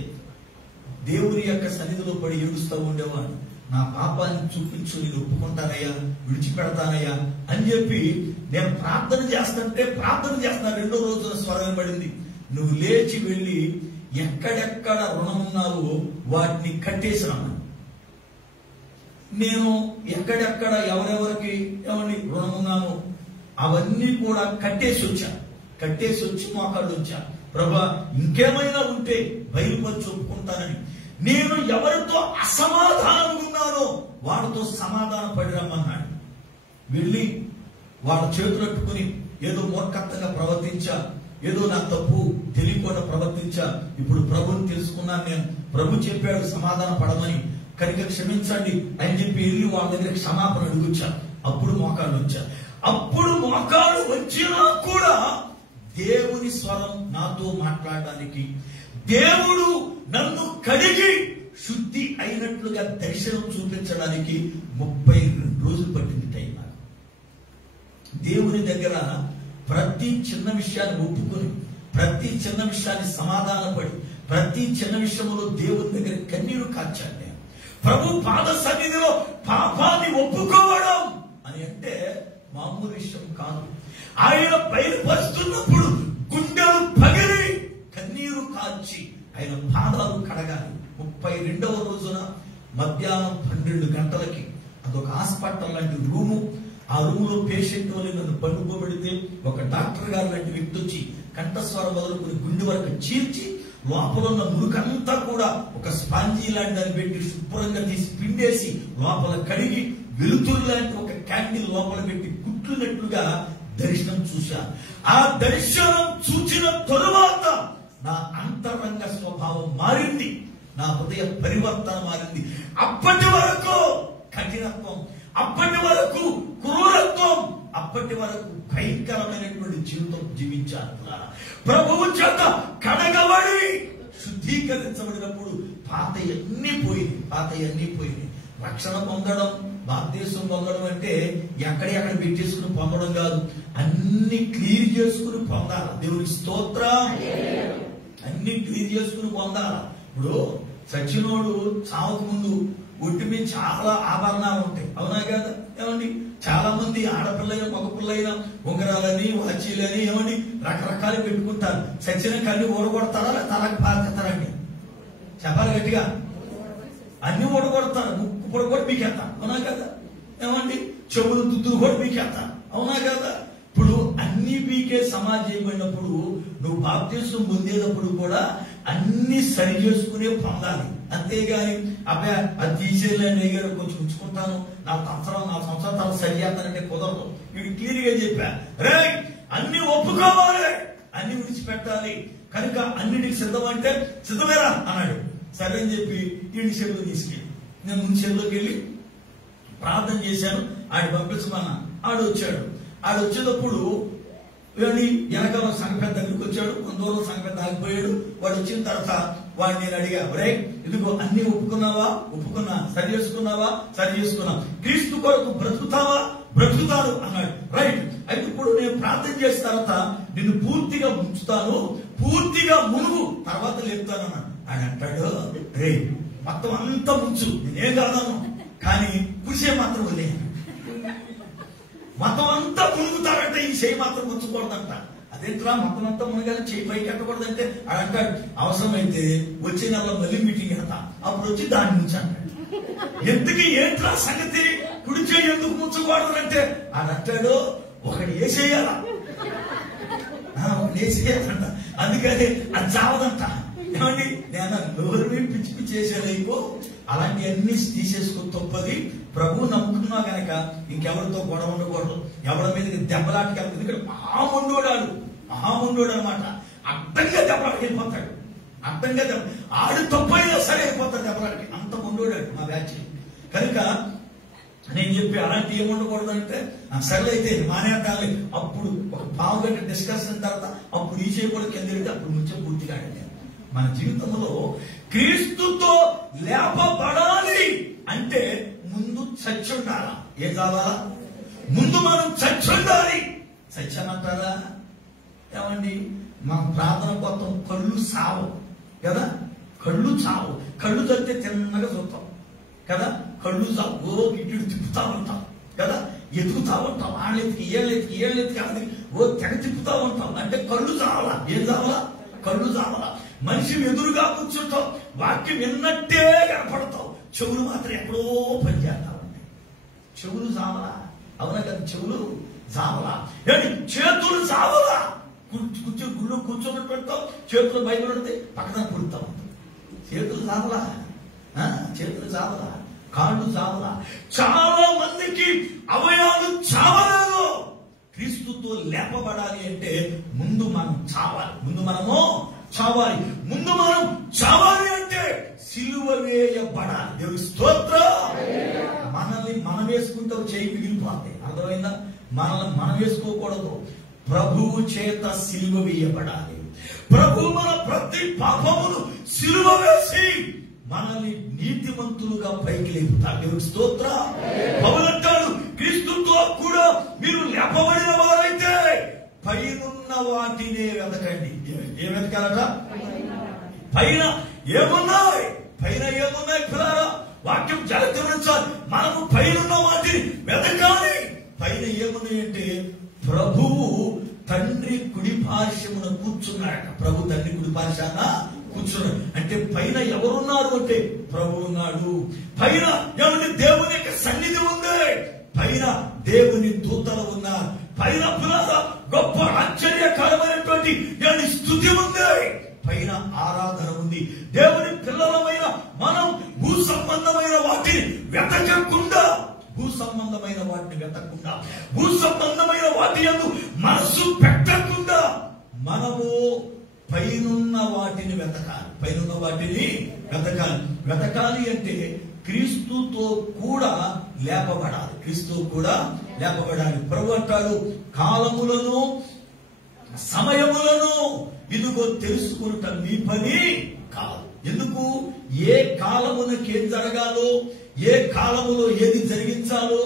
దేవుని యొక్క సన్నిధిలో పడి ఏడుస్తూ ఉండేవాడు. నా పాపాన్ని చూపించు, నేను ఒప్పుకుంటానయ్యా, విడిచిపెడతానయ్యా అని చెప్పి నేను ప్రార్థన చేస్తుంటే రెండో రోజున స్వరం పడింది, నువ్వు లేచి వెళ్ళి ఎక్కడెక్కడ రుణం ఉన్నావో వాటిని కట్టేసినాను. నేను ఎక్కడెక్కడ ఎవరెవరికి ఏమని రుణం ఉన్నానో అవన్నీ కూడా కట్టేసి వచ్చి మోకాళ్ళు వచ్చా. ప్రభా ఇంకేమైనా ఉంటే బయలుపరిచి ఒప్పుకుంటానని. నేను ఎవరితో అసమాధానం ఉన్నానో వాడితో సమాధానం పడి రమ్మన్నాడు. వెళ్ళి వాళ్ళ చేతులట్టుకుని ఏదో మూర్ఖత్వంగా ప్రవర్తించా, ఏదో నా తప్పు తెలియకుండా ప్రవర్తించా, ఇప్పుడు ప్రభుని తెలుసుకున్నాను నేను, ప్రభు చెప్పాడు సమాధానం పడమని, కనుక క్షమించండి అని చెప్పి వెళ్ళి వాళ్ళ దగ్గర క్షమాపణ అడుగుచ్చా. అప్పుడు మోకాళ్ళు వచ్చా. అప్పుడు మోకాళ్ళు వచ్చినా కూడా దేవుని స్వరం నాతో మాట్లాడడానికి, దేవుడు నన్ను కడిగి శుద్ధి అయినట్లుగా దర్శనం చూపించడానికి 32 రోజులు పట్టింది టైం. దేవుని దగ్గర ప్రతి చిన్న విషయాన్ని ఒప్పుకొని, ప్రతి చిన్న విషయాన్ని సమాధానపడి, ప్రతి చిన్న విషయంలో దేవుని దగ్గర కన్నీరు కార్చాను నేను. ప్రభు పాద సన్నిధిలో పాపాన్ని ఒప్పుకోవడం అని అంటే మామూలు విషయం కాదు. ఆయన బయలుపరుస్తున్నప్పుడు గుండెలు పగిలి కన్నీరు కార్చి ఆయన పాదాలు కడగాలి. 32వ రోజున మధ్యాహ్నం 12 గంటలకి అదొక హాస్పిటల్ లాంటి రూము. ఆ రూమ్ లో పేషెంట్ వల్ల నన్ను పండుకోబెడితే ఒక డాక్టర్ గారు లాంటి వ్యక్తి వచ్చి కంఠస్వరం మొదలుకొని గుండె వరకు చీల్చి లోపల ఉన్న మురుకంతా కూడా ఒక స్పాంజీ లాంటి దాన్ని పెట్టి శుభ్రంగా తీసి పిండేసి లోపల కడిగి వెలుతురు లాంటి ఒక క్యాండిల్ లోపల పెట్టి కుట్లున్నట్లుగా దర్శనం చూశా. ఆ దర్శనం చూచిన తరువాత నా అంతరంగ స్వభావం మారింది, నా హృదయ పరివర్తన మారింది. అప్పటి వరకు కఠినత్వం, అప్పటి వరకు క్రూరత్వం, అప్పటి వరకు భయంకరమైనటువంటి జీవితం జీవించారు. ప్రభువు చేత కడగబడి శుద్ధీకరించబడినప్పుడు పాతయన్నీ పోయింది. రక్షణ పొందడం, బాప్తిస్మం పొందడం అంటే ఎక్కడెక్కడ పెట్టేసుకుని పొందడం కాదు, అన్ని క్లియర్ చేసుకుని పొందాలి. దేవునికి స్తోత్రం. అన్ని క్లియర్ చేసుకుని పొందాలి. ఇప్పుడు సచినోడు చావకు ముందు ఒంటి మీద చాలా ఆభరణాలు ఉంటాయి, అవునా కదా? ఏమండి, చాలా మంది ఆడపిల్లైనా మగపిల్లైనా ఉంగరాలని వాచీలని ఏమండి రకరకాలు పెట్టుకుంటారు. సచిన కన్నీ ఓడగొడతారా లేదా తలకు పారేస్తారండి? చెప్పాలి గట్టిగా. అన్ని ఓడగొడతారు, ముక్కు పొడ కూడా మీకేస్తా, అవునా కదా? ఏమండి, చెవులు దుద్దులు కూడా మీకేస్తా, అవునా కదా? ఇప్పుడు అన్ని పీకే సమాజం అయిపోయినప్పుడు నువ్వు బాప్తిస్మం పొందేటప్పుడు కూడా అన్ని సరి చేసుకునే పొందాలి. అంతేగాని అబ్బాయి అది తీసేయాలని అయ్యారు, కొంచెం ఉంచుకుంటాను, నా సంవత్సరం తర్వాత సరి చేస్తానంటే కుదరదు. వీడు క్లియర్ గా చెప్పా, రే అన్ని ఒప్పుకోవాలి, అన్ని విడిచిపెట్టాలి, కనుక అన్నిటికి సిద్ధం అంటే సిద్ధమేరా అన్నాడు. సరే అని చెప్పి వీడి చెరువులో తీసుకెళ్ళి నేను ముందు చెరువులోకి వెళ్ళి ప్రార్థన చేశాను. ఆడు పంపించమన్నా, ఆడు వచ్చేటప్పుడు వెనకాల సంఘపెద్ద దగ్గరికి వచ్చాడు. కొందరు సంఘపెద్ద ఆగిపోయాడు. వాడు వచ్చిన తర్వాత వాడిని నేను అడిగా, బ్రేక్ ఇదిగో అన్ని ఒప్పుకున్నా, సరి చేసుకున్నా, క్రీస్తు కొరకు బ్రతుకుతాను అన్నాడు. రైట్, అయితే ఇప్పుడు నేను ప్రార్థన చేసిన తర్వాత నిన్ను పూర్తిగా ముంచుతాను, పూర్తిగా మునుగు, తర్వాత లేపుతాను అన్నాడు. ఆయన అంటాడు, రే మొత్తం అంతా ముంచు, నేనేం కాదాను, కానీ కుషే మాత్రం వదిలేను. మొత్తం అంతా మునుగుతారంటే ఈ చేయి మాత్రం ముంచకూడదంట. అదేంట్రా మొత్తం అంతా మునగాలి చేయి పైకి ఎట్టకూడదంటే అంటాడు అవసరమైతే వచ్చే నెలలో మళ్ళీ మీటింగ్ వెళ్తా అప్పుడు వచ్చి దాని నుంచి అంటాడు. ఎందుకు ఏంట్రా సంగతి కుడి చేయి ఎందుకు ముచ్చకూడదంటే అంటాడు ఒకటి వేసేయాలా వేసేయాలంట. అందుకని అది చావదంట. ఏమండి నేను నోరు పిచ్చి పిచ్చి వేసేదైపో అలాంటివన్నీ తీసేసుకుని తప్పది. ప్రభు నమ్ముకున్నా గనక ఇంకెవరితో గొడవ ఉండకూడదు, ఎవరి మీదకి దెబ్బలాటకి వెళ్తుంది. ఎందుకంటే మహాముండోడు అనమాట. అడ్డంగా దెబ్బలాటకి వెళ్ళిపోతాడు. అడ్డంగా ఆడు తప్పైనా సరే వెళ్ళిపోతాడు దెబ్బలాటకి. అంత ముండోడాడు మా బ్యాచ్. కనుక నేను చెప్పి అలాంటి ఏముండకూడదు అంటే సరే అయితే మానేద్దాలి. అప్పుడు ఒక పావు గంట డిస్కషన్ తర్వాత అప్పుడు ఈ చేయకూడదు కింద వెళ్తే అప్పుడు ముంచే పూర్తిగా అడిగాను. మన జీవితంలో క్రీస్తుతో లేపబడాలి అంటే ముందు చచ్చి ఉండాలా? ఏం కావాలా? ముందు మనం చచ్చి ఉండాలి. చచ్చామంటారా? ఏమండి మన ప్రార్థన కోసం కళ్ళు సావు కదా, కళ్ళు చావు. కళ్ళు చస్తే తిన్నగా చూస్తాం కదా, కళ్ళు చావు గిడ్డు తిప్పుతా ఉంటాం కదా, ఎదుగుతా ఉంటాం. వాళ్ళెత్తికి ఏళ్ళెత్తికి అది తెగ తిప్పుతా ఉంటాం. అంటే కళ్ళు చావాలా? ఏం చావాలా? కళ్ళు చావాలా? మనిషి ఎదురుగా కూర్చుంటాం, వాక్యం విన్నట్టే కనపడతాం, చెవులు మాత్రం ఎక్కడో పనిచేస్తా ఉంటాయి. చెవులు చావలా? అవునా కదా, చెవులు చావలా? చేతులు చావలా? గుళ్ళు కూర్చోబెట్టి పెడతాం, చేతులు బయట పెడితే పక్కన పుడుతా ఉంటాం. చేతులు చావలా? చేతులు చావలా? కాళ్ళు చావలా? చాలా మందికి అవయాలు చావలేదు. క్రీస్తుతో లేపబడాలి అంటే ముందు మనం చావాలి. ముందు మనము చావాలి. ముందు మనం చావాలి అంటే సిలువ వేయబడాలి. దేవుని స్తోత్రం. మనల్ని మనం వేసుకుంటే చేయి మిగిలిపోతాయి. అర్థమైందా? మనల్ని మనం వేసుకోకూడదు. ప్రభువు చేత సిలువ వేయబడాలి. ప్రభు మన ప్రతి పాపమును సిలువ వేసి మనల్ని నీతిమంతులుగా పైకి లేపుతాడు. దేవుని స్తోత్రం. పౌలంటాడు క్రీస్తుతో కూడా మీరు లేపబడిన వారైతే పైనున్న వాటినే వెతకండి. ఏం వెతకాలట? పైన ఏమున్నాయి? పైన ఏమున్నాయి పిల్లారా? వాక్యం జాగ్రత్త గమనించాలి. మనము పైనున్న వాటిని వెతకాలి. పైన ఏమున్నాయంటే ప్రభువు తండ్రి కుడి పార్శ్వమున కూర్చున్నాడు. ప్రభు తండ్రి కుడి పార్శ్వాన కూర్చున్నాడు. అంటే పైన ఎవరున్నారు అంటే ప్రభు ఉన్నాడు. పైన ఎవరి దేవుని యొక్క సన్నిధి ఉంది. పైన దేవుని దూతలు ఉన్నారు. పైన పునాద గొప్ప ఆశ్చర్యకరమైనటువంటి స్తుతి ఉంది. పైన ఆరాధన ఉంది. దేవుని పిల్లలమైన మనం భూ సంబంధమైన వాటిని వెతకకుండా భూ సంబంధమైన వాటి యందు మనసు పెట్టకుండా మనము పైనున్న వాటిని వెతకాలి. పైనున్న వాటిని వెతకాలి అంటే క్రీస్తుతో కూడా లేపబడాలి. క్రీస్తు కూడా లేపబడాలి. ప్రభు అంటాడు కాలములను సమయములను ఇదిగో తెలుసుకుంటా మీ పని కాదు. ఎందుకు? ఏ కాలమునకి ఏం జరగాలో, ఏ కాలములో ఏది జరిగించాలో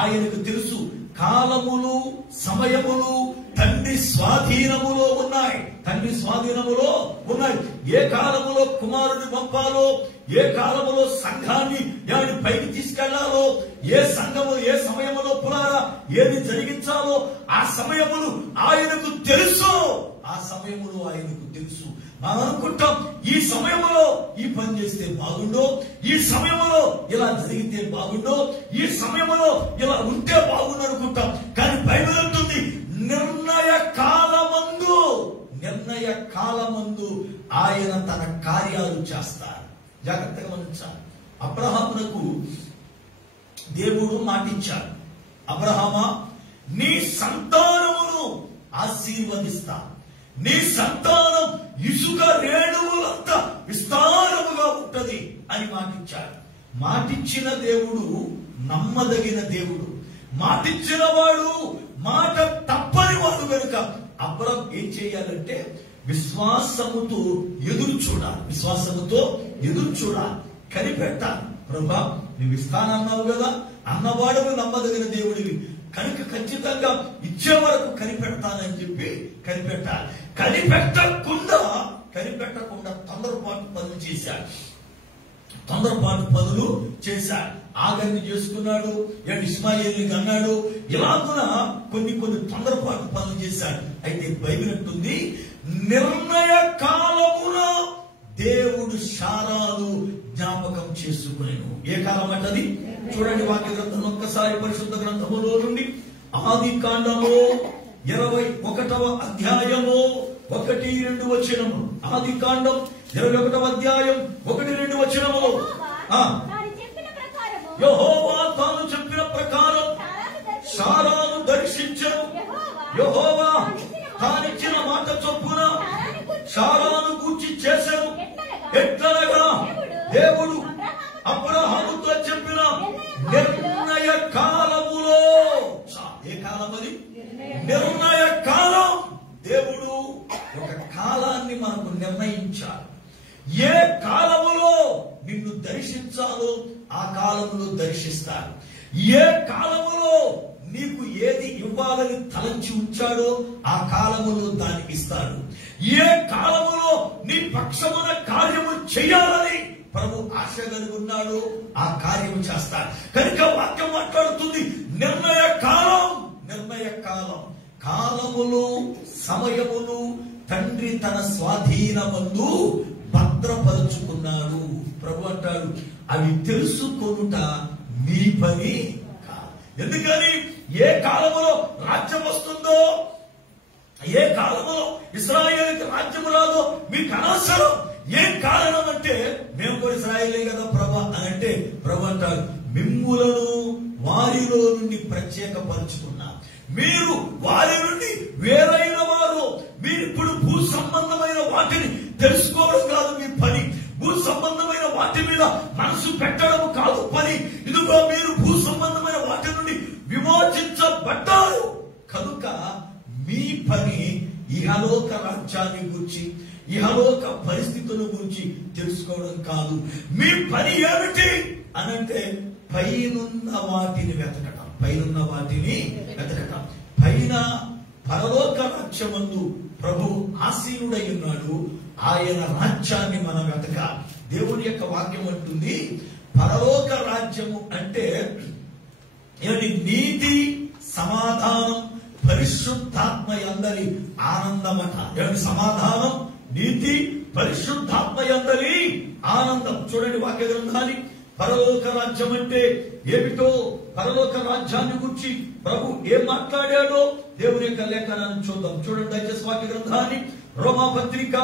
ఆయనకు తెలుసు. కాలములు సమయములు తండ్రి స్వాధీనములో ఉన్నాయి. ఏ కాలములో కుమారుని పంపాలో, ఏ కాలములో సంఘాన్ని పైకి తీసుకెళ్లాలో, ఏ సమయములో పునారా ఏది జరిగించాలో ఆ సమయములు ఆయనకు తెలుసు. మనం అనుకుంటాం ఈ సమయంలో ఈ పని చేస్తే బాగుండో, ఈ సమయంలో ఇలా జరిగితే బాగుండో, ఈ సమయంలో ఇలా ఉంటే బాగుండు అనుకుంటాం. కానీ బైబిల్ అంటుంది నిర్ణయ కాలమందు ఆయన తన కార్యాలు చేస్తారు. జాగ్రత్తగా గమనించాలి. అబ్రహామునకు దేవుడు మాటిచ్చాడు, అబ్రహామా నీ సంతానమును ఆశీర్వదిస్తా, నీ సంతానం ఇసుక రేణువులంత విస్తారముగా ఉంటది అని మాటిచ్చాడు. మాటిచ్చిన దేవుడు నమ్మదగిన దేవుడు. మాటిచ్చిన వాడు మాట తప్పని వాడు కనుక అబ్రహాం ఏం చేయాలంటే విశ్వాసముతో ఎదురు చూడాలి. కనిపెట్టాలి. ప్రభా నువ్వు ఇస్తానన్నావు కదా, అన్నవాడు నమ్మదగిన దేవుడివి కనుక ఖచ్చితంగా ఇచ్చే వరకు కనిపెడతానని చెప్పి కనిపెట్టాలి. కనిపెట్టకుండా తొందరపాటు పనులు చేశాడు. ఆగర్ని చేసుకున్నాడు, ఇస్మాయిల్ని అన్నాడు. ఇలాగున కొన్ని తొందరపాటు పనులు చేశాడు. అయితే బైబిల్ అంటుంది, నిర్ణయ కాలమున దేవుడు శారాను జ్ఞాపకం చేసుకునేను. ఏ కాలం అంటది చూడండి. వాక్య గ్రంథం ఒక్కసారి పరిశుద్ధ గ్రంథములో నుండి ఆది కాండము 21వ అధ్యాయము 1-2 వచనము. ఆది కాండం 21వ అధ్యాయం 1-2 వచనములో యెహోవా తాను చెప్పిన ప్రకారం శారాను దర్శించెను. యెహోవా తానిచ్చిన మాట చొప్పున శారాను గూర్చి చేశాను. ఎట్లనగా దేవుడు అబ్రహాముతో చెప్పిన నిర్ణయ కాలములో. ఏ కాలం అది? నిర్ణయ కాలం. దేవుడు ఒక కాలాన్ని మనకు నిర్ణయించాడు. ఏ కాలములో నిన్ను దర్శించాలో ఆ కాలములో దర్శిస్తాడు. ఏ కాలములో నీకు ఏది ఇవ్వాలని తలంచి ఉంచాడో ఆ కాలములో దానికి ఇస్తాడు. ఏ కాలములో నీ పక్షమున కార్యము చేయాలని ప్రభు ఆశ కలిగి ఉన్నాడు, ఆ కార్యము చేస్తాడు. కనుక వాక్యం మాట్లాడుతుంది నిర్ణయ కాలం. నిర్ణయ కాలం. కాలములు సమయములు తండ్రి తన స్వాధీనమందు భద్రపరుచుకున్నాడు. ప్రభు అంటాడు, అవి తెలుసుకొనుట మీ పని కాదు. ఎందుకని ఏ కాలములో రాజ్యం వస్తుందో, ఏ కాలంలో ఇశ్రాయేలుకి రాజ్యం రాదో మీకు అనవసరం. ఏం కారణం అంటే మేము కూడా ఇశ్రాయేలే కదా ప్రభు అని అంటే ప్రభు అంటారు, మిమ్ములను వారిలో నుండి ప్రత్యేకపరుచుకున్నా. మీరు వారి నుండి వేరైన వారు. మీరు ఇప్పుడు భూ సంబంధమైన వాటిని తెలుసుకోవడం కాదు మీ పని. భూ సంబంధమైన వాటి మీద మనసు పెట్టడం కాదు పని. ఇదిగో మీరు భూ సంబంధమైన వాటి నుండి విమోచించబడ్డారు. కనుక మీ పని ఇహలోక రాజ్యాన్ని గురించి, ఇహలోక పరిస్థితుల గురించి తెలుసుకోవడం కాదు. మీ పని ఏమిటి అనంటే పైనున్న వాటిని వెతకటం. పైనున్న వాటిని వెతకటం. పైన పరలోక రాజ్యమందు ప్రభు ఆసీనుడై ఉన్నాడు. ఆయన రాజ్యాన్ని మనం వెతక. దేవుని యొక్క వాక్యం అంటుంది, పరలోక రాజ్యము అంటే ఏమిటి? నీతి, సమాధానం, పరిశుద్ధాత్మ యందలి ఆనందమట. ఏమిటి? సమాధానం, నీతి, పరిశుద్ధాత్మ యందలి ఆనందం. చూడండి వాక్య గ్రంథాన్ని. పరలోక రాజ్యం అంటే ఏమిటో, పరలోక రాజ్యాన్ని గురించి ప్రభు ఏం మాట్లాడాడో దేవుని యొక్క లేఖనాన్ని చూద్దాం. చూడండి దయచేసి వాక్య గ్రంథాన్ని. రోమాపత్రిక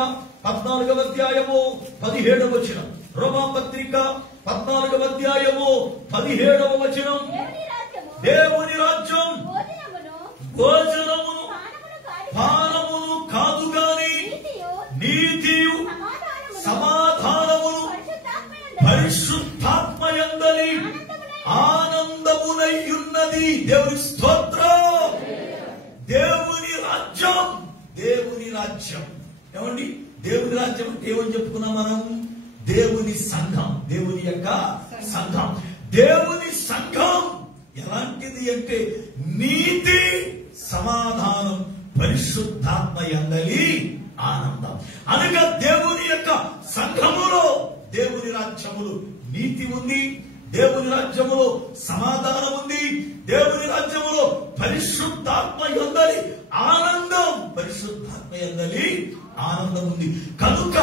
14వ అధ్యాయము 17వ వచనం. రోమాపత్రిక 14వ అధ్యాయము 17వ వచనం. దేవుని రాజ్యం భోజనమును పానమును కాదు గాని నీతియు సమాధానమును పరిశుద్ధాత్మ యందలి ఆనందమునై ఉన్నది. దేవుని స్తోత్రం. దేవుని రాజ్యం. దేవుని రాజ్యం ఏమండి? దేవుని రాజ్యం అంటే ఏమని చెప్పుకున్నాం మనం? దేవుని సంఘం. దేవుని యొక్క సంఘం. దేవుని సంఘం ఎలాంటిది అంటే నీతి, సమాధానం, పరిశుద్ధాత్మ యందలి ఆనందం. అనగా దేవుని యొక్క సంఘములో, దేవుని రాజ్యములో నీతి ఉంది, దేవుని రాజ్యములో సమాధానం ఉంది, దేవుని రాజ్యములో పరిశుద్ధాత్మ యందలి ఆనందం, పరిశుద్ధాత్మ యందలి ఆనందం ఉంది. కనుక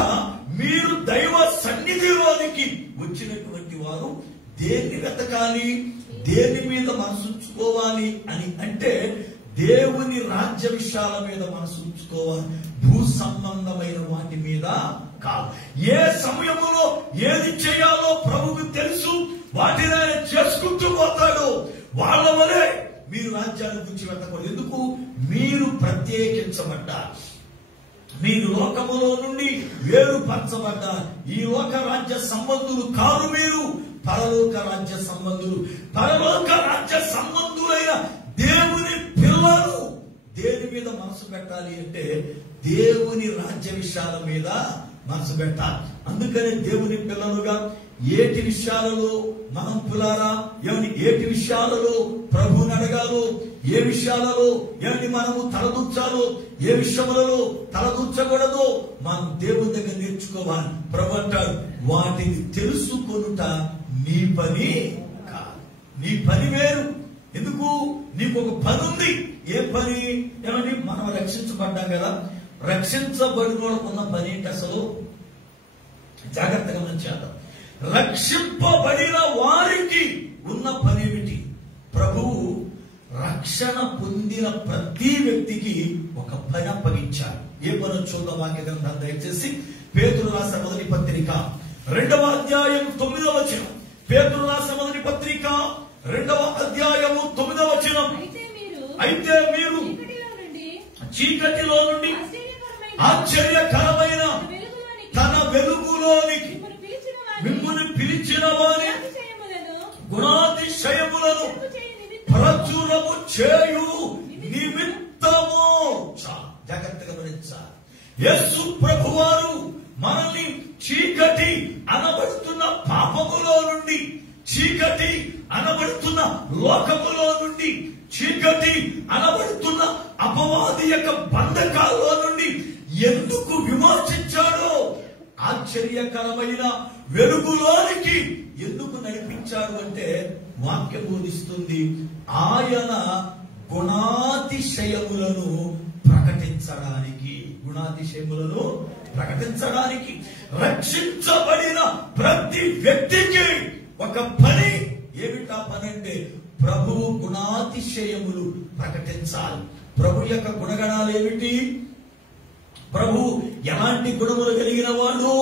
మీరు దైవ సన్నిధిలోనికి వచ్చినటువంటి వారు దేన్ని వెతకాలి, దేని మీద మనసుంచుకోవాలి అని అంటే దేవుని రాజ్య విషయాల మీద మనసుంచుకోవాలి. భూ సంబంధమైన వాటి మీద కాదు. ఏ సమయంలో ఏది చేయాలో ప్రభువుకు తెలుసు. వాటిని ఆయన చేసుకుంటూ పోతాడు. వాళ్ళ వలె మీరు రాజ్యాన్ని గురించి వెతకూడదు. ఎందుకు? మీరు ప్రత్యేకించబడ్డారు. మీరు లోకములో నుండి వేరుపరచబడ్డారు. ఈ లోక రాజ్య సంబంధులు కాదు మీరు, పరలోక రాజ్య సంబంధులు. పరలోక రాజ్య సంబంధులైన దేవుని పిల్లలు దేని మీద మనసు పెట్టాలి అంటే దేవుని రాజ్య విషయాల మీద మనసు పెట్టాలి. అందుకనే దేవుని పిల్లలుగా ఏటి విషయాలలో మనం పిల్లారా ఏమని, ఏటి విషయాలలో ప్రభువుని అడగాలో, ఏ విషయాలలో ఏమని మనము తలదూర్చాలో, ఏ విషయములలో తలదూర్చకూడదో మనం దేవుని దగ్గర నేర్చుకోవాలి. ప్రభు అంటాడు, వాటిని తెలుసుకొనుట నీ పని కాదు. నీ పని వేరు. ఎందుకు? నీకు ఒక పని ఉంది. ఏ పని? ఏమండి, మనం రక్షించబడ్డాం కదా, రక్షించబడిన ఉన్న పని ఏంటి అసలు? జాగ్రత్తగా మనం చేద్దాం. రక్షింపబడిన వారికి ఉన్న పని ఏమిటి? ప్రభువు రక్షణ పొందిన ప్రతి వ్యక్తికి ఒక పని అప్పగించారు. ఏ పని చూద్దాం వాక్య గ్రంథం దయచేసి. పేతురు రాసిన మొదటి పత్రిక 2వ అధ్యాయం 9వ వచనం. పేతురు రాసిన మొదటి పత్రిక 2వ అధ్యాయము 9వ వచనం. అయితే మీరు చీకటిలో నుండి ఆశ్చర్యకరమైన తన వెలుగులోనికి మిమ్మల్ని పిలిచిన వారి గుణాతిశయములను ప్రచురము చేయు నిమిత్తము. జాగ్రత్తగా గమనించాలి. యేసు ప్రభువారు మనల్ని చీకటి అనబడుతున్న పాపములో నుండి, చీకటి అనబడుతున్న లోకములో నుండి, చీకటి అనబడుతున్న అపవాది యొక్క బంధకాల్లో నుండి ఎందుకు విమోచించాడో, ఆశ్చర్యకరమైన వెలుగులోనికి ఎందుకు నడిపించాడు అంటే వాక్యం బోధిస్తుంది. ఆయన గుణాతిశయములను ప్రకటించడానికి, గుణాతిశయములను ప్రకటించడానికి రక్షించబడిన ప్రతి వ్యక్తికి ఒక పని. ఏమిటా పని అంటే ప్రభువు గుణాతిశయములు ప్రకటించాలి. ప్రభు యొక్క గుణగణాలు ఏమిటి? ప్రభు ఎలాంటి గుణములు కలిగిన వాడు?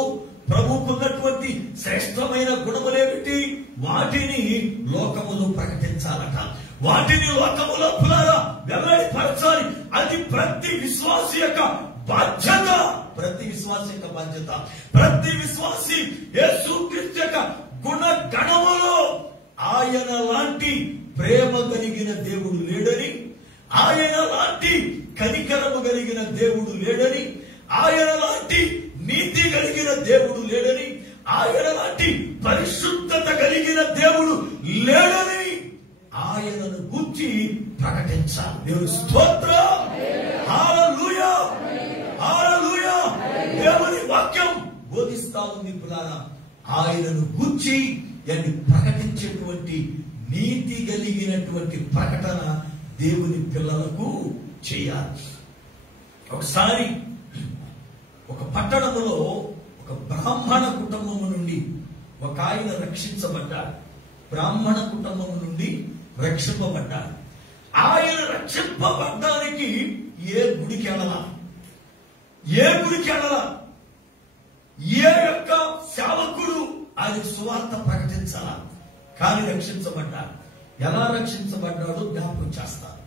ప్రభుకున్నటువంటి శ్రేష్టమైన గుణములేమిటి? వాటిని లోకములు ప్రకటించాలట. వాటిని లోకములో వెల్లడిపరచాలి. అది ప్రతి విశ్వాసి యొక్క బాధ్యత. ప్రతి విశ్వాసి యొక్క బాధ్యత. ప్రతి విశ్వాసి యేసుక్రీస్తు యొక్క గుణగణములో ఆయన లాంటి ప్రేమ కలిగిన దేవుడు లేడని, ఆయన లాంటి కనికరము కలిగిన దేవుడు లేడని, ఆయన లాంటి నీతి కలిగిన దేవుడు లేడని, ఆయన లాంటి పరిశుద్ధత కలిగిన దేవుడు లేడని ఆయనను గురించి ప్రకటించాలి. దేవుని స్తోత్రం. హల్లెలూయా, హల్లెలూయా. దేవుని వాక్యం బోధిస్తా ఉంది పిల్లారా. ఆయనను గురించి ప్రకటించేటువంటి నీతి కలిగినటువంటి ప్రకటన దేవుని పిల్లలకు చేయాలి. ఒకసారి ఒక పట్టణంలో ఒక బ్రాహ్మణ కుటుంబం నుండి ఒక ఆయన రక్షించబడ్డాడు. బ్రాహ్మణ కుటుంబం నుండి రక్షింపబడ్డాడు. ఆయన రక్షింపబడ్డానికి ఏ గుడికి వెళ్ళాలా, ఏ యొక్క సేవకుడు ఆయన సువార్త ప్రకటించాలా, కానీ రక్షించబడ్డాడు. ఎలా రక్షించబడ్డాడో జ్ఞాపకం చేస్తారు.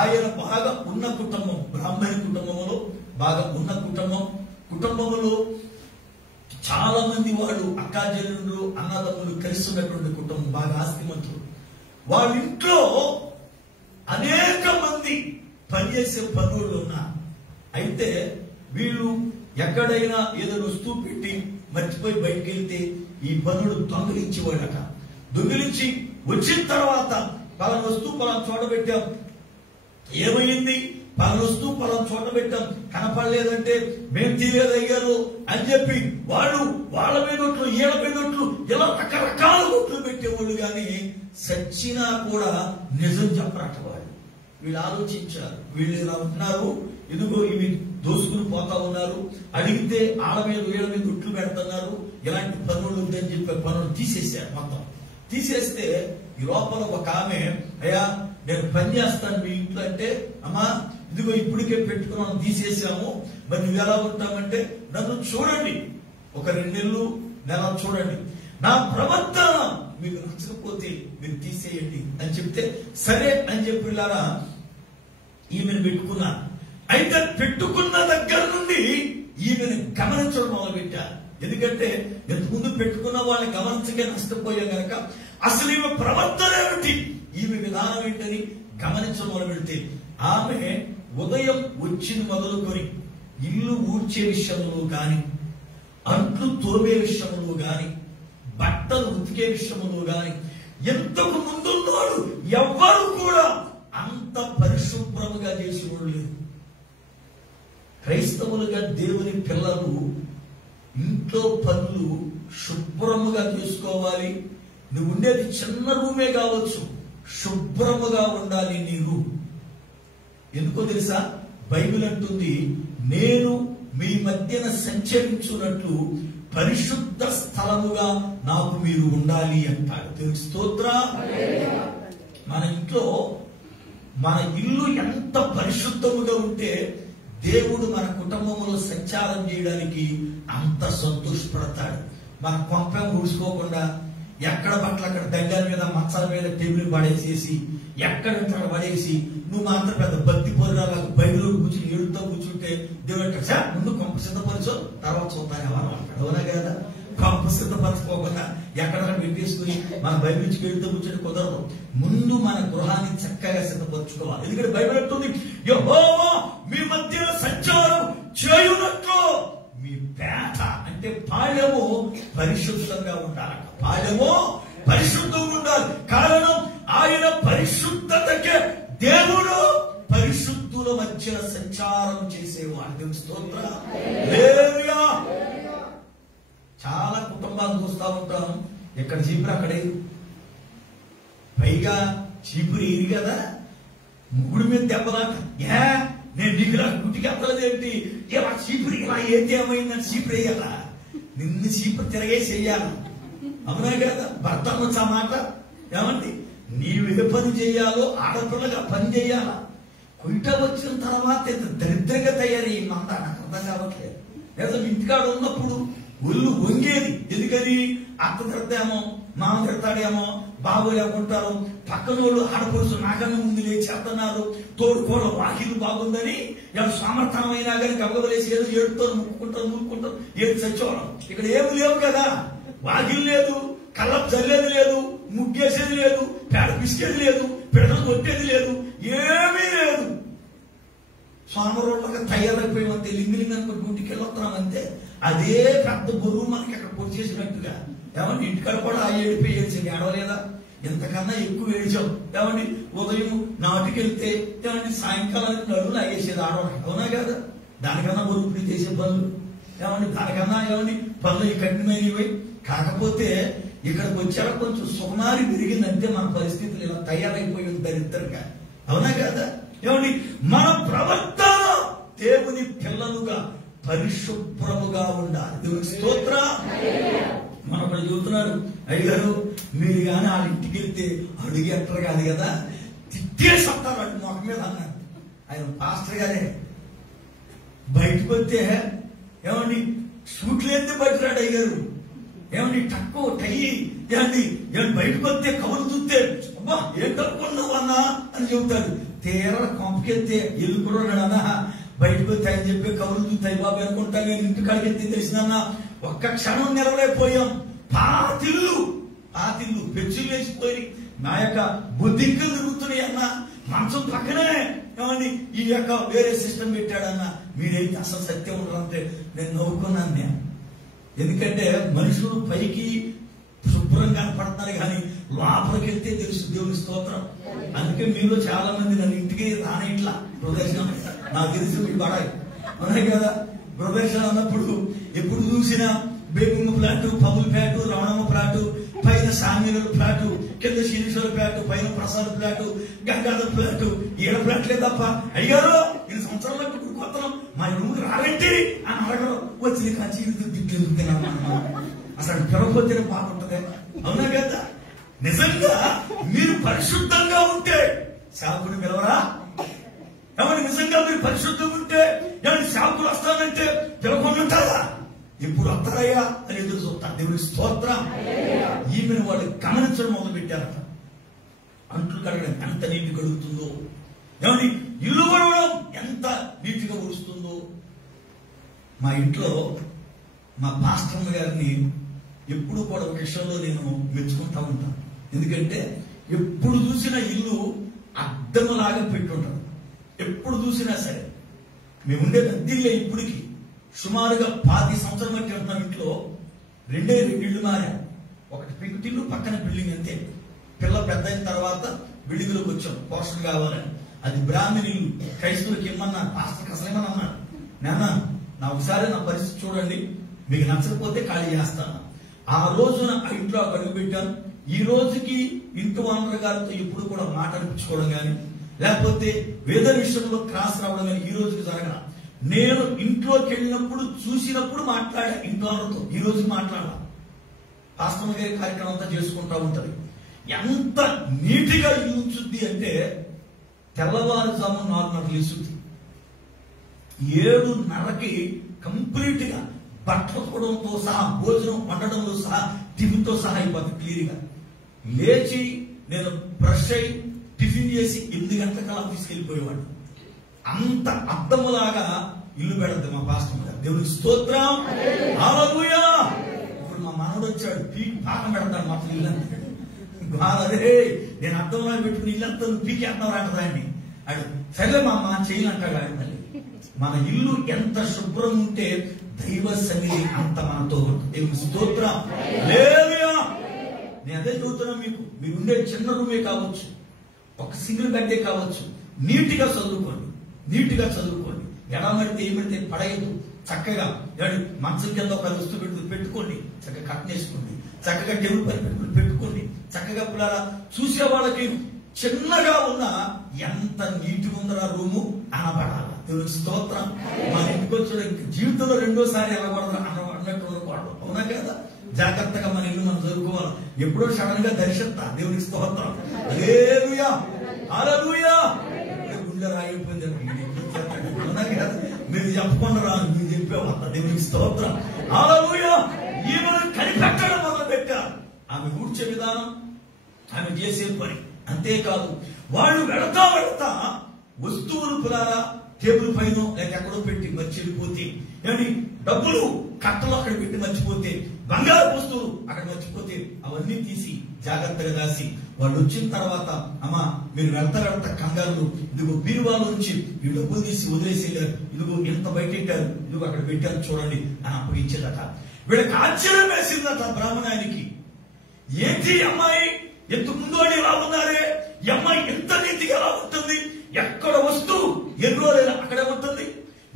ఆయన బాగా ఉన్న కుటుంబం, బ్రాహ్మణ కుటుంబంలో బాగా ఉన్న కుటుంబంలో చాలా మంది వాడు అక్కాజనులు అన్నదమ్ములు కలిసి ఉన్నటువంటి కుటుంబం, బాగా ఆస్తిమంతులు. వాళ్ళ ఇంట్లో అనేక మంది పనిచేసే పనులు ఉన్నారు. అయితే వీళ్ళు ఎక్కడైనా ఏదో వస్తువు పెట్టి మర్చిపోయి బయటకు వెళ్తే ఈ పనులు దొంగిలించేవాడట. దొంగిలించి వచ్చిన తర్వాత పలానా వస్తువు పలానా చోట పెట్టాం, ఏమైంది? పలానా వస్తువు పలానా చోట పెట్టాం, కనపడలేదంటే మేము తీయలేదయ్యారు అని చెప్పి వాళ్ళు వాళ్ళ మీద ఒట్లు, ఈళ్ళ మీద ఒట్లు, ఇలా రకరకాల ఒట్లు పెట్టేవాళ్ళు. కానీ సచ్చినా కూడా నిజం చెప్పరట వాళ్ళు. వీళ్ళు ఆలోచించారు, వీళ్ళు ఇలా ఉంటున్నారు, ఇదిగో ఇవి దోసుకుని పోతా ఉన్నారు, అడిగితే ఆళ్ళ మీద వీళ్ళ మీద ఒట్లు పెడుతున్నారు, ఇలాంటి పనులు ఉందని చెప్పి పనులు తీసేశారు. మొత్తం తీసేస్తే ఈ లోపల ఒక ఆమె, అయ్యా నేను పని చేస్తాను మీ ఇంట్లో అంటే, అమ్మా ఇదిగో ఇప్పటికే పెట్టుకున్నాను, తీసేసాము, మరి నువ్వు ఎలా ఉంటామంటే, నన్ను చూడండి, ఒక 2 నెలలు నెల చూడండి, నా ప్రవర్తన మీకు నచ్చకపోతే మీరు తీసేయండి అని చెప్తే సరే అని చెప్పిలారా ఈమెను పెట్టుకున్నా. అయితే పెట్టుకున్న దగ్గర నుండి ఈమెను గమనించడం మొదలు పెట్టారు. ఎందుకంటే ఎంతకుముందు పెట్టుకున్న వాళ్ళని గమనించగా నష్టపోయాం గనక అసలు ఈమె ప్రవర్తన ఏమిటి, ఈమె విధానం ఏంటని గమనించడం మొదలు పెడితే ఆమె ఉదయం వచ్చిన మొదలుకొని ఇల్లు ఊడ్చే విషయంలో గాని, అంట్లు తోమే విషయంలో గాని, బట్టలు ఉతికే విషయంలో గాని ఎంతకు ముందున్నాడు ఎవ్వరు కూడా అంత పరిశుభ్రముగా చేసేవాడు లేదు. క్రైస్తవులుగా దేవుని పిల్లలు ఇంట్లో పనులు శుభ్రముగా చేసుకోవాలి, నువ్వు ఉండేది చిన్న రూమే కావచ్చు, శుభ్రముగా ఉండాలి నీ రూమ్. ఎందుకో తెలుసా? బైబిల్ అంటుంది, నేను మీ మధ్యన సంచరించున్నట్లు పరిశుద్ధ స్థలముగా నాకు మీరు ఉండాలి అంటాడు. దేవుని స్తోత్రం. మన ఇంట్లో మన ఇల్లు ఎంత పరిశుద్ధముగా ఉంటే దేవుడు మన కుటుంబంలో సంచారం చేయడానికి అంత సంతోషపడతాడు. మన కొంప ఊడ్చుకోకుండా ఎక్కడ బట్టలు అక్కడ దగ్గర మీద మచ్చల మీద టేబుల్ పడేసేసి ఎక్కడ పడేసి నువ్వు మాత్రం పెద్ద భక్తి పొందాల బైబిల్ కూర్చుని ఏడుతో కూర్చుంటే దేవుడు ముందు కొంప సిద్ధపరచు తర్వాత చూస్తాను ఎవరు అంటాడు. అవునా కదా? కొంప సిద్ధపరచుకోకుండా ఎక్కడక్కడ పెట్టేసుకుని మన బైబిల్ నుంచి ఏడుతో కూర్చొని కుదరదు. ముందు మన గృహాన్ని చక్కగా సిద్ధపరచుకోవాలి. ఎందుకంటే బైబిల్ అంటుంది, యెహోవా మీ మధ్య సంచారం చేయునట్లు మీ పేట అంటే పాళ్యము పరిశుద్ధంగా ఉండాలంట. పాళ్యము పరిశుద్ధంగా ఉండాలి. కారణం ఆయన పరిశుద్ధతకే దేవుడు పరిశుద్ధుల మధ్య సంచారం చేసేవాడు. దేవుని స్తోత్రం. హల్లెలూయా. చాలా కుటుంబాలు చూస్తా ఉంటాం, ఎక్కడ చీపురు అక్కడే, పైగా చీపురు ఏరి కదా ముగ్గుడు మీద దెబ్బలాట. నేను నీకు గుట్టికి ఎత్తలేదేంటి? ఆ చీపురు ఇలా ఏది ఏమైందని చీపురు వేయాలా? నిన్ను చీపురు తిరగేసి వేయాలి. అవునా కదా? భర్త అనొచ్చు ఆ మాట. ఏమండి, నీవు ఏ పని చేయాలో ఆడపిల్లగా పని చేయాలా? కుయిట వచ్చిన తర్వాత ఇంత దరిద్రంగా తయారయ్యి మంద నాకు అర్థం కావట్లేదు. లేదా ఇంటికాడ ఉన్నప్పుడు ఒళ్ళు వంగేది. ఎందుకని? అత్త తిడతామో, మామ తిడతాడేమో, బాబు లేకుంటారు, పక్కన వాళ్ళు ఆడపడుచు నాకన్నా ముందు లేచేస్తున్నారు, తోడుకోవడం వాకిలు బాగుందని ఎవరు సామర్థ్యమైనా కానీ గబగబలేసి ఏదో ఏడుతారు, ముక్కుంటారు ఏడు చచ్చేవాళ్ళం. ఇక్కడ ఏమి లేవు కదా, వాకిలు లేదు, కళ్ళ చల్లేది లేదు, ముగ్గేసేది లేదు, పేడ పిసికేది లేదు, పిడలు కొట్టేది లేదు, ఏమీ లేదు. సోమరోళ్ళగా తయారైపోయామంతే. లింగిలింగ్ అనుకో డ్యూటీకి వెళ్ళొస్తున్నామంతే. అదే పెద్ద బరువు మనకి అక్కడ పొడి చేసినట్టుగా. ఏమండి, ఇంటికాడ కూడా ఆ ఏడిపోయి ఏడ్చింది ఏడవలేదా? ఎంతకన్నా ఎక్కువ ఏడ్చాం. ఏమండి, ఉదయం నాటికి వెళ్తే ఏమండి సాయంకాలానికి నడువులు అయ్యేసేది ఆడవాళ్ళకి. అవునా కదా? దానికన్నా బరువు చేసే పనులు ఏమండి, దానికన్నా ఏమండి పనులు కఠినమైనవి. కాకపోతే ఇక్కడికి వచ్చాక కొంచెం సుమారి పెరిగిందంటే మన పరిస్థితులు ఇలా తయారైపోయి దరిద్రంగా. అవునా కదా? ఏమండి, మన ప్రవర్తన దేవుని పిల్లలుగా పరిశుభ్రముగా ఉండాలి. దేవుని స్తోత్రం. మనప్పుడు చెబుతున్నారు, అయ్యారు మీరు కానీ వాళ్ళ ఇంటికి వెళ్తే అడుగు ఎట్టరు కాదు కదా, తిట్టేసంటారు అటు మొక్క మీద అన్నారు. ఆయన పాస్టర్ గారే. బయటకు వస్తే ఏమండి సూట్లు ఎందుకు బయటరాడు అయ్యారు? ఏమండి తక్కువ టై ఏమండి బయటకు వస్తే కబురు చూస్తే అబ్బా ఏం తప్పుకున్నావు అన్నా అని చెబుతాడు. తీర కొంపకెత్తే ఎల్లు కూడా ఉన్నాడన్నా, బయటకు వస్తే అని చెప్పి కబురు చూస్తాయి బాబు అనుకుంటా. నేను ఇంటికాడికి ఎత్తే తెలిసిందన్నా ఒక్క క్షణం నిలవలేకపోయాం. పాతిల్లు పెచ్చులు వేసిపోయి నా యొక్క బుద్ధింకలు తిరుగుతున్నాయి అన్న. మంచం పక్కనే ఏమండి ఈ యొక్క వేరే సిస్టమ్ పెట్టాడన్నా. మీరైతే అసలు సత్యం ఉండరంటే నేను నవ్వుకున్నాను నేను. ఎందుకంటే మనుషులు పైకి శుభ్రంగా పడుతున్నారు కానీ లోపలికి వెళ్తే తెలుసు దేవుని స్తోత్రం. అందుకే మీలో చాలా మంది నన్ను ఇంటికి రానిట్లా ప్రదర్శన నాకు తెలిసి మీకు పడాయి. ఉన్నాయి కదా? ప్రదర్శన అన్నప్పుడు ఎప్పుడు చూసినా బేబింగ్ ఫ్లాట్, పబుల్ ఫ్లాట్, రమణమ్మ ఫ్లాట్, పైన సామీనుల ఫ్లాట్, కింద శిరీశ్వర ఫ్లాట్, పైన ప్రసాద్ ఫ్లాట్, గంగాధర్ ఫ్లాట్, ఏడ ఫ్లాట్లే తప్ప. అయ్యారో 2 సంవత్సరాలకు కొత్త మా రూమ్ రావేంటి అని అడగడం. వచ్చి జీవితం తిట్లు అసలు పిలవపోతేనే బాగుంటది. అవునా కదా? నిజంగా మీరు పరిశుద్ధంగా ఉంటే సేవకుడు పిలవరా? ఏమన్నా నిజంగా మీరు పరిశుద్ధంగా ఉంటే ఏమన్నా సేవకులు వస్తానంటే పిలవకుండా ఉంటారా? ఎప్పుడు వస్తారయ్యా అని ఎదురు చూస్తాను. దేవుని స్తోత్రం. ఈమెను వాళ్ళు గమనించడం మొదలు పెట్టారట. అంట్లు కడగడం ఎంత నీటి కడుగుతుందో, ఏమని ఇల్లు కడగడం ఎంత నీటిగా ఊరుస్తుందో. మా ఇంట్లో మా పాస్టర్ గారిని ఎప్పుడు కూడా ఒక విషయంలో నేను మెచ్చుకుంటా ఉంటాను. ఎందుకంటే ఎప్పుడు చూసినా ఇల్లు అద్దములాగా పెట్టుంటాడు. ఎప్పుడు చూసినా సరే మేము ఉండే అద్దెల్లే ఇప్పటికి సుమారుగా 10 సంవత్సరాల మధ్య ఉంటున్నాం. ఇంట్లో 2 ఇళ్ళు మారా. ఒకటి పెంకుటిల్లు, పక్కన బిల్డింగ్ అంతే. పిల్ల పెద్ద అయిన తర్వాత బిల్డింగ్లోకి వచ్చాం పోషణ కావాలని. అది బ్రాహ్మణ ఇల్లు. క్రైస్తవులకి ఇమ్మన్నారు. పాస్టర్కి అసలేమని అన్నాడు, నాన్న నా ఒకసారి నా పరిస్థితి చూడండి, మీకు నచ్చకపోతే ఖాళీ చేస్తాను. ఆ రోజున ఆ ఇంట్లో అడుగు పెట్టాను. ఈ రోజుకి ఇంటి ఓనర్ గారితో ఎప్పుడు కూడా మాట అనిపించుకోవడం కానీ, లేకపోతే వేద విషయంలో క్రాస్ రావడం కానీ ఈ రోజుకి జరగల. నేను ఇంట్లోకి వెళ్ళినప్పుడు చూసినప్పుడు మాట్లాడా ఇంటి ఓనర్తో, ఈ రోజుకి మాట్లాడాల. పాస్టర్ గారి కార్యక్రమం అంతా చేసుకుంటా ఉంటది. ఎంత నీటిగా ఉంచుద్ది అంటే తెల్లవారుజాము 4:30 లేస్తుంది, 7:30కి కంప్లీట్ గా బట్టలు కొడడంతో సహా, భోజనం వండడంలో సహా, టిఫిన్ తో సహా అయిపోతుంది క్లియర్ గా. లేచి నేను బ్రష్ అయి టిఫిన్ చేసి 8 గంటలకల్లా ఆఫీస్కి వెళ్ళిపోయేవాడు. అంత అర్థములాగా ఇల్లు పెడద్దు మా పాస్టర్ గారు. దేవునికి స్తోత్రం, హల్లెలూయా. ఇప్పుడు మా మనవడు వచ్చాడు, పాకం పెడతాడు మొత్తం ఇల్లు అంతా. అదే నేను అర్థంలో పెట్టుకుని ఇల్లంతా పీకేస్తున్నావు అంటదాన్ని. అడు సరే మా అమ్మ చేయాలంటాడు. మళ్ళీ మన ఇల్లు ఎంత శుభ్రం ఉంటే దైవ సన్నిధి అంత మనతో ఉంటుంది. దేవునికి స్తోత్రం, హల్లెలూయా. నేను అదే చెబుతున్నా మీకు, మీరు ఉండే చిన్న రూమే కావచ్చు, ఒక సింగిల్ బెడ్డే కావచ్చు, నీట్గా చదువుకోండి, నీట్గా చదువుకోండి. ఎడమడితే ఏమిడితే పడేయదు. చక్కగా మంచం కింద ఒక వస్తువు పెట్టుకోండి, చక్కగా కట్టనేసుకోండి, చక్కగా టేబుల్ పైన పెట్టుకోండి. చక్కగా పిల్లల చూసే వాళ్ళకి చిన్నగా ఉన్న ఎంత నీటిగా ఉందరా రూము అనబడాల. దేవునికి స్తోత్రం. మన ఇంటికి వచ్చి జీవితంలో రెండోసారి అనకూడదు అన్నట్టు ఉండకూడదు, అవునా కదా? జాగ్రత్తగా మన ఇల్లు మనం చదువుకోవాలి. ఎప్పుడో సడన్ గా దర్శిస్తా. దేవునికి స్తోత్రం, హల్లెలూయా, హల్లెలూయా. గుండె రాయిపోయింది, అవునా కదా? మీరు చెప్పకుండా రాదు, మీరు చెప్పేవాళ్ళ. దేవునికి స్తోత్రం, హల్లెలూయా. ఈమెను కనిపెట్టడం మొదలు పెట్టారు. ఆమె కూర్చే విధానం, ఆమె చేసే పని. అంతేకాదు వాళ్ళు వెళతా వస్తువులు పులారా టేబుల్ పైన లేక ఎక్కడో పెట్టి మర్చిపోతే, ఏమండి డబ్బులు కట్టలు అక్కడ పెట్టి మర్చిపోతే, బంగారు వస్తువులు అక్కడ మర్చిపోతే అవన్నీ తీసి జాగ్రత్తగా దాసి వాళ్ళు వచ్చిన తర్వాత, అమ్మా మీరు వెళ్తా కంగారు, ఇదిగో బీరువాలో నుంచి ఈ డబ్బులు తీసి వదిలేసేయారు, ఇదిగో ఎంత బయటెట్టారు, ఇదిగో అక్కడ పెట్టారు చూడండి అని అప్పగించేదట. వీళ్ళకి ఆశ్చర్యం వేసిందట బ్రాహ్మణానికి. ఏంటి అమ్మాయి ఎంత ముందోడి ఎలా ఉన్నారే, ఈ అమ్మాయి ఎంత నీతిగా ఎలా ఉంటుంది, ఎక్కడ వస్తువు ఎన్నో అక్కడే ఉంటుంది,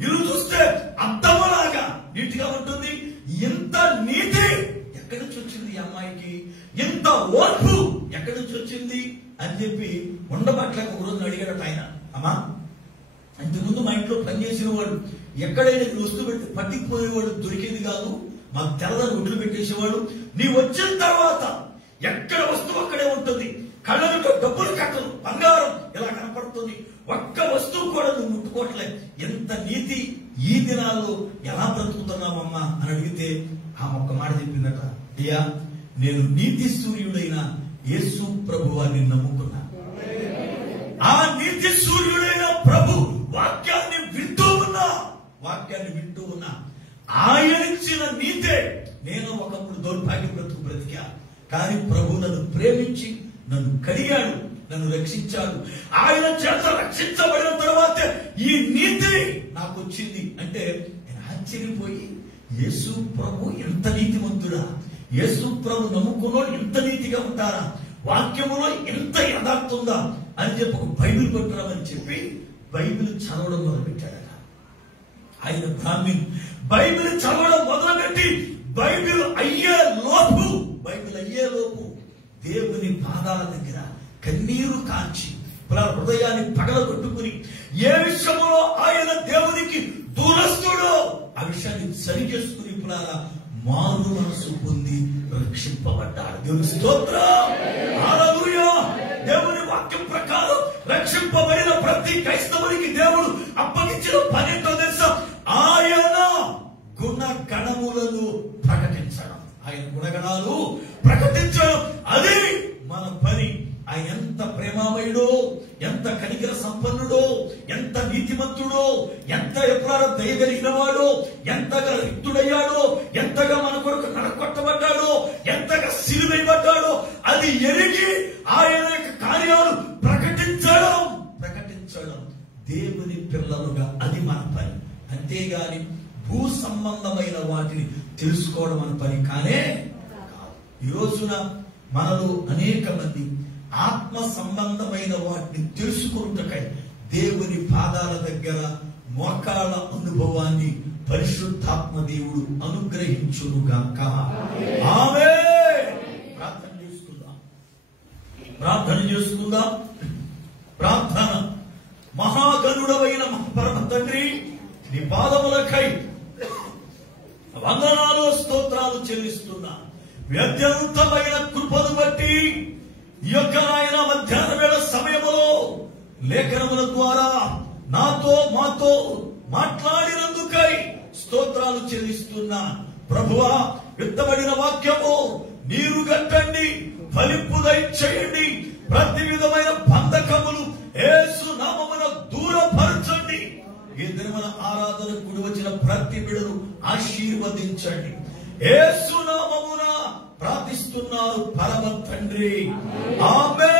ఇల్లు చూస్తే అద్దములాగా నీటిగా ఉంటుంది. ఎంత నీతి ఎక్కడి నుంచి వచ్చింది ఈ అమ్మాయికి, ఎంత ఓర్పు ఎక్కడి నుంచి వచ్చింది అని చెప్పి ఉండబట్లేక ఒక రోజున అడిగాడట ఆయన. అమ్మా ఇంతకుముందు మా ఇంట్లో పనిచేసిన వాడు ఎక్కడైనా వస్తువు పెడితే పట్టిపోయేవాడు, దొరికేది కాదు, మాకు తెల్లని ఒడ్లు పెట్టేసేవాడు. నీ వచ్చిన తర్వాత ఎక్కడ వస్తువు అక్కడే ఉంటుంది, కళ్ళతో డబ్బులు కట్టలు బంగారం ఇలా కనపడుతుంది, ఒక్క వస్తువు కూడా నువ్వు ముట్టుకోవట్లేదు. ఎంత నీతి ఈ దినాల్లో ఎలా బ్రతుకుతున్నావమ్మా అని అడిగితే ఆ ఒక్క మాట చెప్పిందట. అయ్యా నేను నీతి సూర్యుడైన యేసు ప్రభు వారిని నమ్ముకున్నా. ఆ నీతి సూర్యుడైన ప్రభు వాక్యాన్ని వింటూ ఉన్నా. ఆయన ఇచ్చిన నీతే నేను ఒకప్పుడు దౌర్భాగ్య బ్రతుకు బ్రతికా, కానీ ప్రభు నన్ను ప్రేమించి నన్ను కడిగాడు, నన్ను రక్షించాడు. ఆయన చేత రక్షించబడిన తర్వాత ఈ నీతి నాకు వచ్చింది అంటే నేను ఆశ్చర్యపోయి, యేసు ప్రభు ఎంత నీతిమంతుడా, యేసు ప్రభు నమ్ముకున్నోడు ఎంత నీతిగా ఉంటారా, వాక్యములో ఎంత యథార్థం ఉందా అని చెప్పి ఒక బైబిల్ పట్టురామని చెప్పి బైబిల్ చదవడం మొదలుపెట్టాడట. ఆయన బ్రాహ్మణ్ బైబిల్ చదవడం మొదలుపెట్టి బైబిల్ అయ్యే లోపు దేవుని పాదాల దగ్గర కన్నీరు కాంచి హృదయాన్ని పగలగొట్టుకుని ఏ విషయంలో ఆయన దేవునికి దూరస్తుడో ఆ విషయాన్ని సరి చేసుకుని మారు మనసు పొంది రక్షింపబడ్డాడు. దేవుని స్తోత్రం, హల్లెలూయా. దేవుని వాక్యం ప్రకారం రక్షింపబడిన ప్రతి క్రైస్తవునికి దేవుడు అప్పగించిన పని ఏంటో తెలుసా? ఆయన గుణగణములను ప్రకటించడం, ఆయన గుణగణాలు ప్రకటించడం, అది మన పని. ఆయన ఎంత ప్రేమామయుడో, ఎంత కనికర సంపన్నుడో, ఎంత నీతిమంతుడో, ఎంత ఎప్పుడో దయగలిగిన వాడో, ఎంతగా రిక్తుడయ్యాడో, ఎంతగా మన కొరకు నడకొట్టబడ్డాడో, ఎంతగా సిలువైబడ్డాడో అది ఎరిగి ఆయన యొక్క కార్యాలు ప్రకటించడం దేవుని పిల్లలుగా అది మన పని. అంతేగాని భూ సంబంధమైన వాటిని తెలుసుకోవడం మన పని కానే కాదు. ఈ రోజున మనలో అనేక మంది ఆత్మ సంబంధమైన వాటిని తెలుసుకుంటకై దేవుని పాదాల దగ్గర మోకాళ్ళ అనుభవాన్ని పరిశుద్ధాత్మ దేవుడు అనుగ్రహించునుగాక. ఆమేన్. ప్రార్థన చేసుకుందాం. ప్రార్థన చేసుకుందాం. ప్రార్థన. మహాగణుడవైన పరమ తండ్రి, నీ పాదములకై వందనాలు స్తోత్రాలు చెల్లిస్తున్నా. అత్యంతమైన కృపను బట్టి ఈ యొక్క ఆయన మధ్యాహ్న వేళ సమయములో లేఖనముల ద్వారా నాతో మాతో మాట్లాడినందుకై స్తోత్రాలు చెల్లిస్తున్నా. ప్రభువా, విత్తబడిన వాక్యము నీరు గట్టండి, ఫలింపు దయచేయండి. ప్రతి విధమైన బంధకములు యేసు నామమున దూరపరచండి. ఈ దినమున ఆరాధన కూడి వచ్చిన ప్రతి బిడ్డను ఆశీర్వదించండి. యేసు నామమున ప్రార్థిస్తున్నారు పరమ తండ్రి. ఆమేన్.